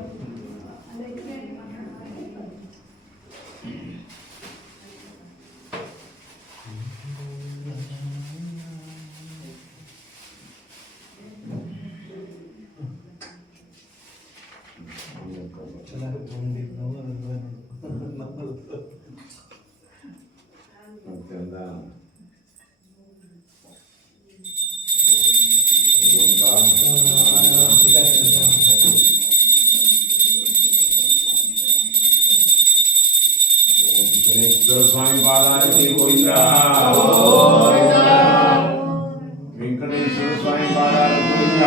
ಮತ್ತೆ ಅಲ್ಲ ಸ್ವಾಮಿ ಪಾದಾರತಿ ಗೋವಿಂದ. ವೆಂಕಟೇಶ್ವರ ಸ್ವಾಮಿ ಪಾದಾರತಿ ಗೋವಿಂದ.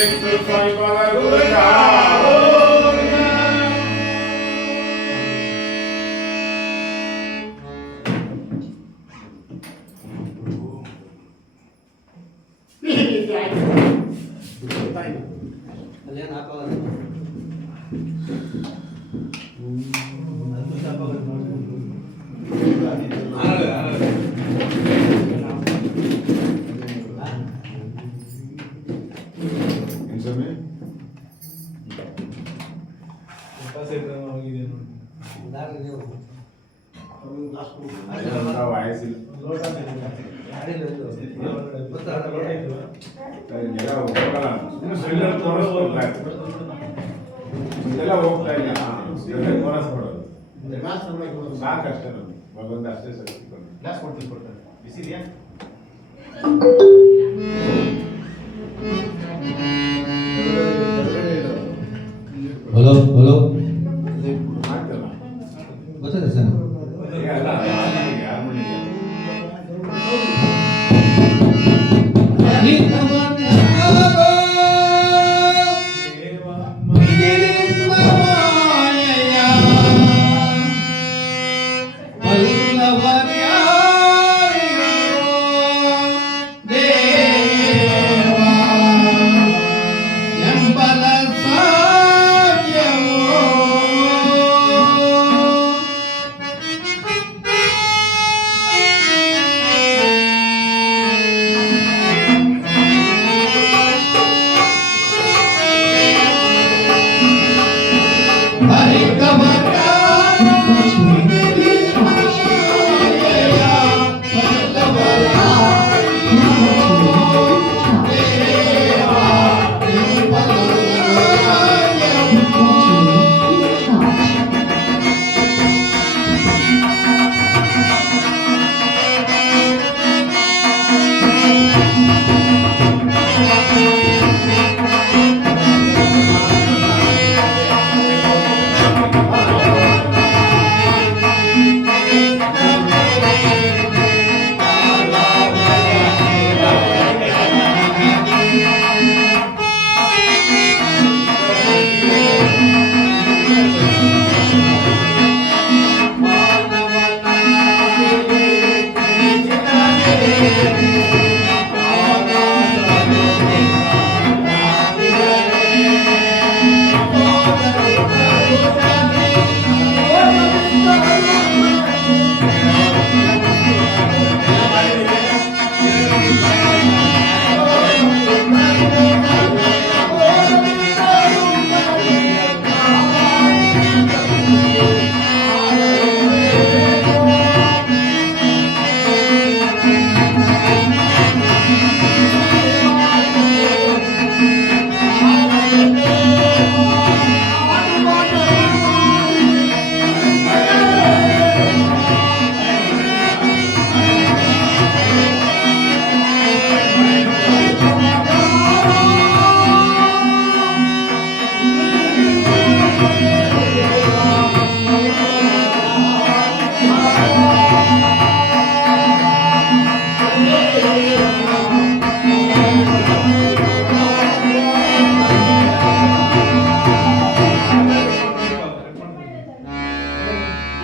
ವೆಂಕಟೇಶ್ವರ ಸ್ವಾಮಿ ಪಾದಾರ ಗೋವಿಂದ ಈ ರೀತಿ ಆಯ್ತು. ಗೊತ್ತಾಯ್ತು. ಅಲ್ಲೇನು ಹಾಕೋಲ್ಲ ಏನ್ ಸ್ವಾಮಿ ಅದೇನಂತ ವಯಸ್ಸಿಲ್ಲ ಇದೆಲ್ಲ ಹೋಗಲ್ಲ ಇನ್ನು ಸಿಲಿಂಡರ್ ತೋರಿಸ್ಕೊಡ್ತಾ ಇತ್ತು ಇದೆಲ್ಲ ಹೋಗ್ತಾ ಇಲ್ಲ ಇದೆಲ್ಲ ತೋರಿಸ್ಕೊಡೋದು ಸಾಕಷ್ಟೇ ನಮ್ಗೆ ಭಗವಂತ ಅಷ್ಟೇ ಸರಿ ಗ್ಲಾಸ್ ಕೊಡ್ತೀನಿ ಕೊಡ್ತಾರೆ ಬಿಸಿದೆಯಾ ಹಲೋ ಹಲೋ ಮಾಡ್ತಲ್ಲ ಗೊತ್ತಿದೆ ಸರ್ ಅಲ್ಲ ಯಾರ ಮನೆಗೆ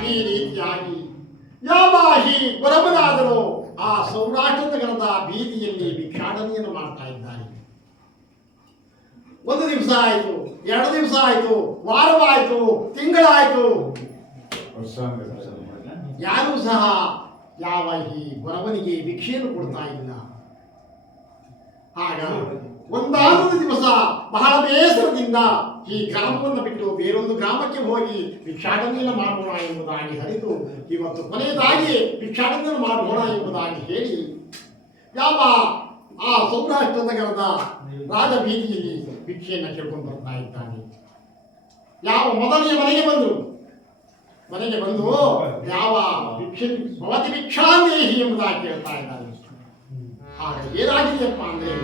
ಈ ರೀತಿಯಾಗಿ ಯಾವಾಗಿ ಬರಬರಾದರೂ ಆ ಸೌರಾಷ್ಟ್ರ ನಗರದ ಬೀದಿಯಲ್ಲಿ ಭಿಕ್ಷಾಟನೆಯನ್ನು ಮಾಡ್ತಾ ಇದ್ದಾರೆ. ಒಂದು ದಿವಸ ಆಯಿತು, 2 ದಿವಸ ಆಯಿತು, ವಾರವಾಯಿತು, ತಿಂಗಳಾಯಿತು, ಯಾರೂ ಸಹ ಯಾವ ಈ ಬರವನಿಗೆ ಭಿಕ್ಷೆಯನ್ನು ಕೊಡ್ತಾ ಇಲ್ಲ. ಆಗ ಒಂದಾನೊಂದು ದಿವಸ ಬಹಳ ಬೇಸರದಿಂದ ಈ ಗ್ರಾಮವನ್ನು ಬಿಟ್ಟು ಬೇರೊಂದು ಗ್ರಾಮಕ್ಕೆ ಹೋಗಿ ಭಿಕ್ಷಾಟನೆಯನ್ನು ಮಾಡೋಣ ಎಂಬುದಾಗಿ ಹರಿದು ಇವತ್ತು ಕೊನೆಯದಾಗಿ ಭಿಕ್ಷಾಟನೆಯನ್ನು ಮಾಡೋಣ ಎಂಬುದಾಗಿ ಹೇಳಿ ಯಾವ ಆ ಸೌರಾಷ್ಟ್ರ ನಗರದ ರಾಜಬೀದಿಯಲ್ಲಿ ಭಿಕ್ಷೆಯನ್ನು ಕೇಳ್ಕೊಂಡು ಬರ್ತಾ ಇದ್ದಾನೆ. ಯಾವ ಮೊದಲನೇ ಮನೆಗೆ ಬಂದು ಯಾವ ಭಿಕ್ಷೆ ಭವತಿ ಭಿಕ್ಷಾಂದೇಹಿ ಎಂಬುದಾಗಿ ಕೇಳ್ತಾ ಇದ್ದಾನೆ. ಆಗ ಏನಾಗಿದೆಯಪ್ಪ ಅಂದ್ರೆ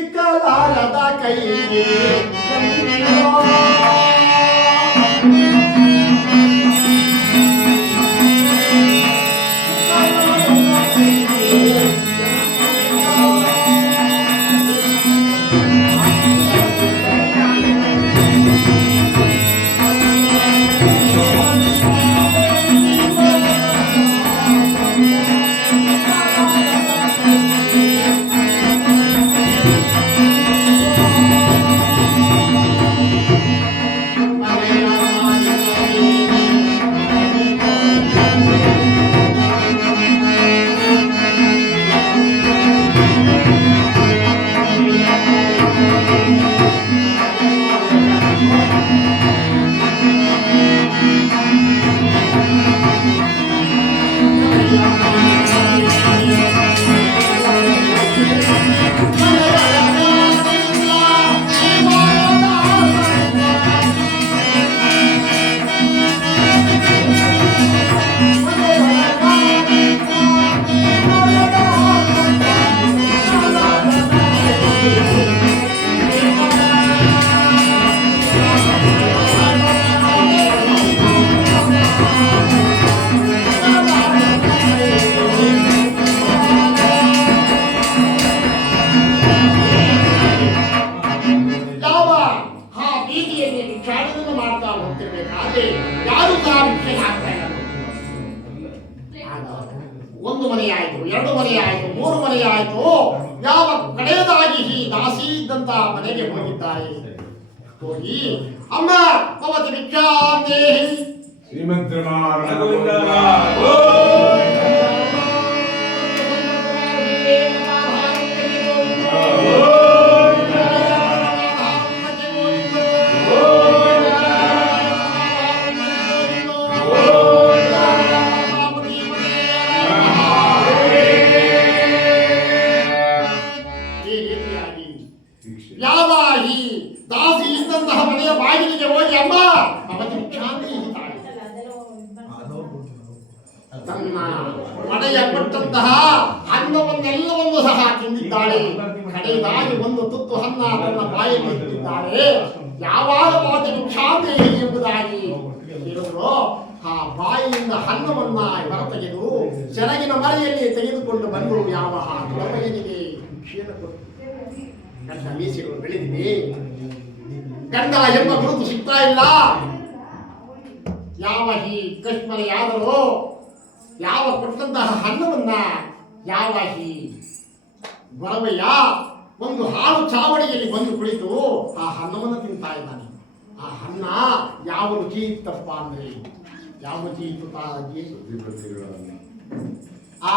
ಇಕ್ಕಲಾರದ ಕೈಗೆ ದಾಸಿ ಇದ್ದಂತ ಮನೆಗೆ ಹೋಗಿದ್ದಾರೆ. ಹೋಗಿ ಅಮ್ಮ ಭವತಿ ಭಿಕ್ಷಾಂತೆ ಯಾವ ಈ ದಾಸಿ ಇದ್ದಂತಹ ಮನೆಯ ಬಾಗಿಲಿಗೆ ಹೋಗಿ ಅಮ್ಮ ಭವತಿ ಭಿಕ್ಷಾಂತೆ ತಾಯಿ ತನ್ನ ಮನೆಯ ಕೊಟ್ಟಂತಹ ಅನ್ನವನ್ನೆಲ್ಲವನ್ನು ಸಹ ತಿಂದಿದ್ದಾಳೆ. ಕಡೆಯದಾಗಿ ಒಂದು ತುತ್ತು ಅನ್ನ ತನ್ನ ಬಾಯಲ್ಲಿ ಇಟ್ಟಿದ್ದಾಳೆ. ಯಾವಾಗ ಭವತಿ ಭಿಕ್ಷಾಂತೆ ಎಂಬುದಾಗಿ ಹೇಳಿದ್ರು ಆ ಬಾಯಿಯಿಂದ ಅನ್ನವನ್ನ ಹೊರತೆಗೆದು ಸೆರಗಿನ ಮರೆಯಲ್ಲಿ ತೆಗೆದುಕೊಂಡು ಬಂದು ಯಾವ ಗಣಪನಿಗೆ ಭಿಕ್ಷೆಯನ್ನು ಕೊಟ್ಟು ಗಂಡ ಮೀಸೆಗಳು ಬೆಳೆದಿವೆ, ಗಂಡ ಎಂಬ ಗುರುತು ಸಿಗ್ತಾ ಇಲ್ಲ. ಯಾವ ಈ ಕಶ್ಮಲೆಯಾದರೂ ಯಾವ ಕೊಟ್ಟಂತಹ ಹಣ್ಣವನ್ನ ಯಾವ ಈ ಗೊರವೆಯ ಒಂದು ಹಾಳು ಚಾವಡಿಯಲ್ಲಿ ಬಂದು ಕುಳಿತು ಆ ಹಣ್ಣವನ್ನು ತಿಂತಾ ಇದ್ದಾನೆ. ಆ ಹಣ್ಣ ಯಾವ ರುಚಿ ಇತ್ತಪ್ಪ ಅಂದ್ರೆ ಯಾವ ರುಚಿ ಇತ್ತು ತಾಯಿ? ಆ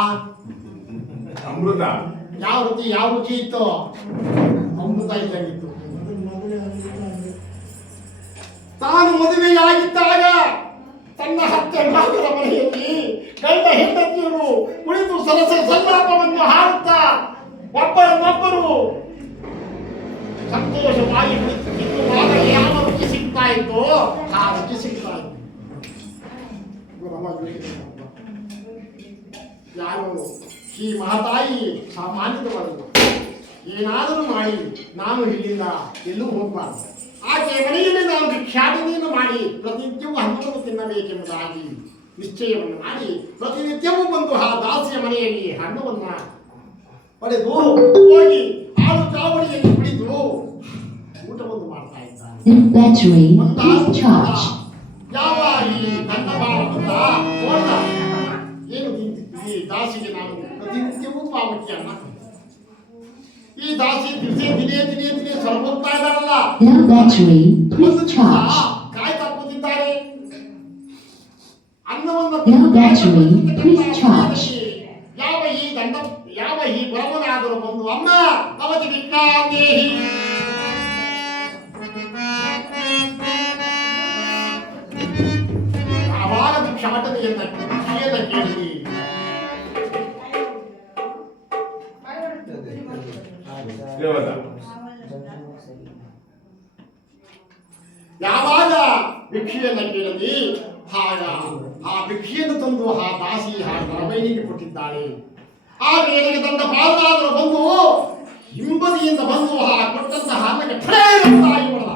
ಅಮೃತ. ಯಾವ ರುಚಿ ಇತ್ತು? ಅಮೃತ ಇದ್ದಂಗಿತ್ತು. ತಾನು ಮದುವೆಯಾಗಿದ್ದಾಗ ತನ್ನ ಹತ್ತೆ ಭಾಗದ ಮನೆಯಲ್ಲಿ ಗಂಡ ಹೆಂಡತಿಯರು ಕುಳಿತು ಸಂಲಾಪವನ್ನು ಹಾಡುತ್ತಾ ಒಬ್ಬರನ್ನೊಬ್ಬರು ಸಂತೋಷವಾಗಿ ತಿನ್ನುವಾಗ ಯಾವ ರುಚಿ ಸಿಗ್ತಾ ಇತ್ತು ಆ ರುಚಿ ಸಿಗ್ತಾ ಇತ್ತು. ಯಾರು ಈ ಮಹತಾಯಿ ಸಾಮಾನ್ಯದವರಲ್ಲ. ಏನಾದರೂ ಮಾಡಿ ನಾನು ಇಲ್ಲಿಂದ ಎಲ್ಲೂ ಹೋಗಬಾರದು. ಆಕೆ ಮನೆಯಲ್ಲಿ ನಾನು ಭಿಕ್ಷಾಟನೆಯನ್ನು ಮಾಡಿ ಪ್ರತಿನಿತ್ಯವೂ ಹಣ್ಣನ್ನು ತಿನ್ನಬೇಕೆಂಬುದಾಗಿ ನಿಶ್ಚಯವನ್ನು ಮಾಡಿ ಪ್ರತಿನಿತ್ಯವೂ ಬಂದು ಆ ದಾಸಿಯ ಮನೆಯಲ್ಲಿ ಹಣ್ಣವನ್ನ ಪಡೆದು ಹೋಗಿ ಹಾಳು ಚಾವಡಿಯಲ್ಲಿ ಕುಳಿತು ಊಟವನ್ನು ಮಾಡ್ತಾ ಇದ್ದಾನೆ. ಯಾವ ಈ ನನ್ನ ನೋಡ್ದ ಏನು ಈ ದಾಸಿಗೆ ನಾನು ಪ್ರತಿನಿತ್ಯವೂ ಪಾವತಿ ಅನ್ನ ಈ ದಾಸಿ ದಿನೇ ಸ್ವಲ್ಪ ಹೋಗ್ತಾ ಇದ್ದಾರಲ್ಲ, ಕಾಯ್ತಾ ಕೂತಿದ್ದಾರೆ. ಅನ್ನವನ್ನು ಯಾವ ಈ ಬರವನಾದರೂ ಬಂದು ಅಮ್ಮ ಭವತಿ ಭಿಕ್ಷಾಂದೇಹಿ ಯಾವಾಗ ಭಿಕ್ಷಾಟನೆಯನ್ನ ಕೇಳಿದಿ ಯಾವಾಗ ಭಿಕ್ಷೆಯನ್ನ ಕೇಳದಿ ಆಗ ಆ ಭಿಕ್ಷೆಯನ್ನು ತಂದು ಆ ದಾಸಿ ಆ ಗಣಬೈನಿಗೆ ಕೊಟ್ಟಿದ್ದಾಳೆ. ಆ ವೇಳೆಗೆ ತನ್ನ ಪಾದರಾದರೂ ಬಂದು ಹಿಂಬದಿಯಿಂದ ಬಂದು ಆ ಕೊಟ್ಟಂತಹ ಅನ್ನಕ್ಕೆ ಠೇರತ್ತಾಗಿ ಹೊಡೆದ.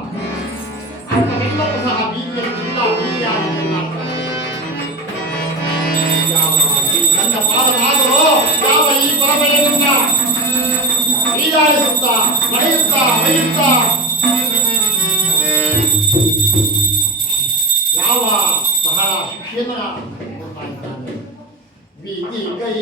ಅನ್ನವೆಲ್ಲವೂ ಸಹ ಬೀದಿಯಾಗಿ ತನ್ನ ಪಾದರಾದರೂ ಯಾವ ಈ ಪರಮೆಯನ್ನ ಹೀಗಾಡಿಸುತ್ತಾ ನಡೆಯುತ್ತಾ ಬೈಯುತ್ತಾ ಯಾವ ಬಹಳ ಶಿಕ್ಷೆಯನ್ನು ಕೊಡ್ತಾ ಇದ್ದಾನೆ. ಬೀದಿ ಕೈ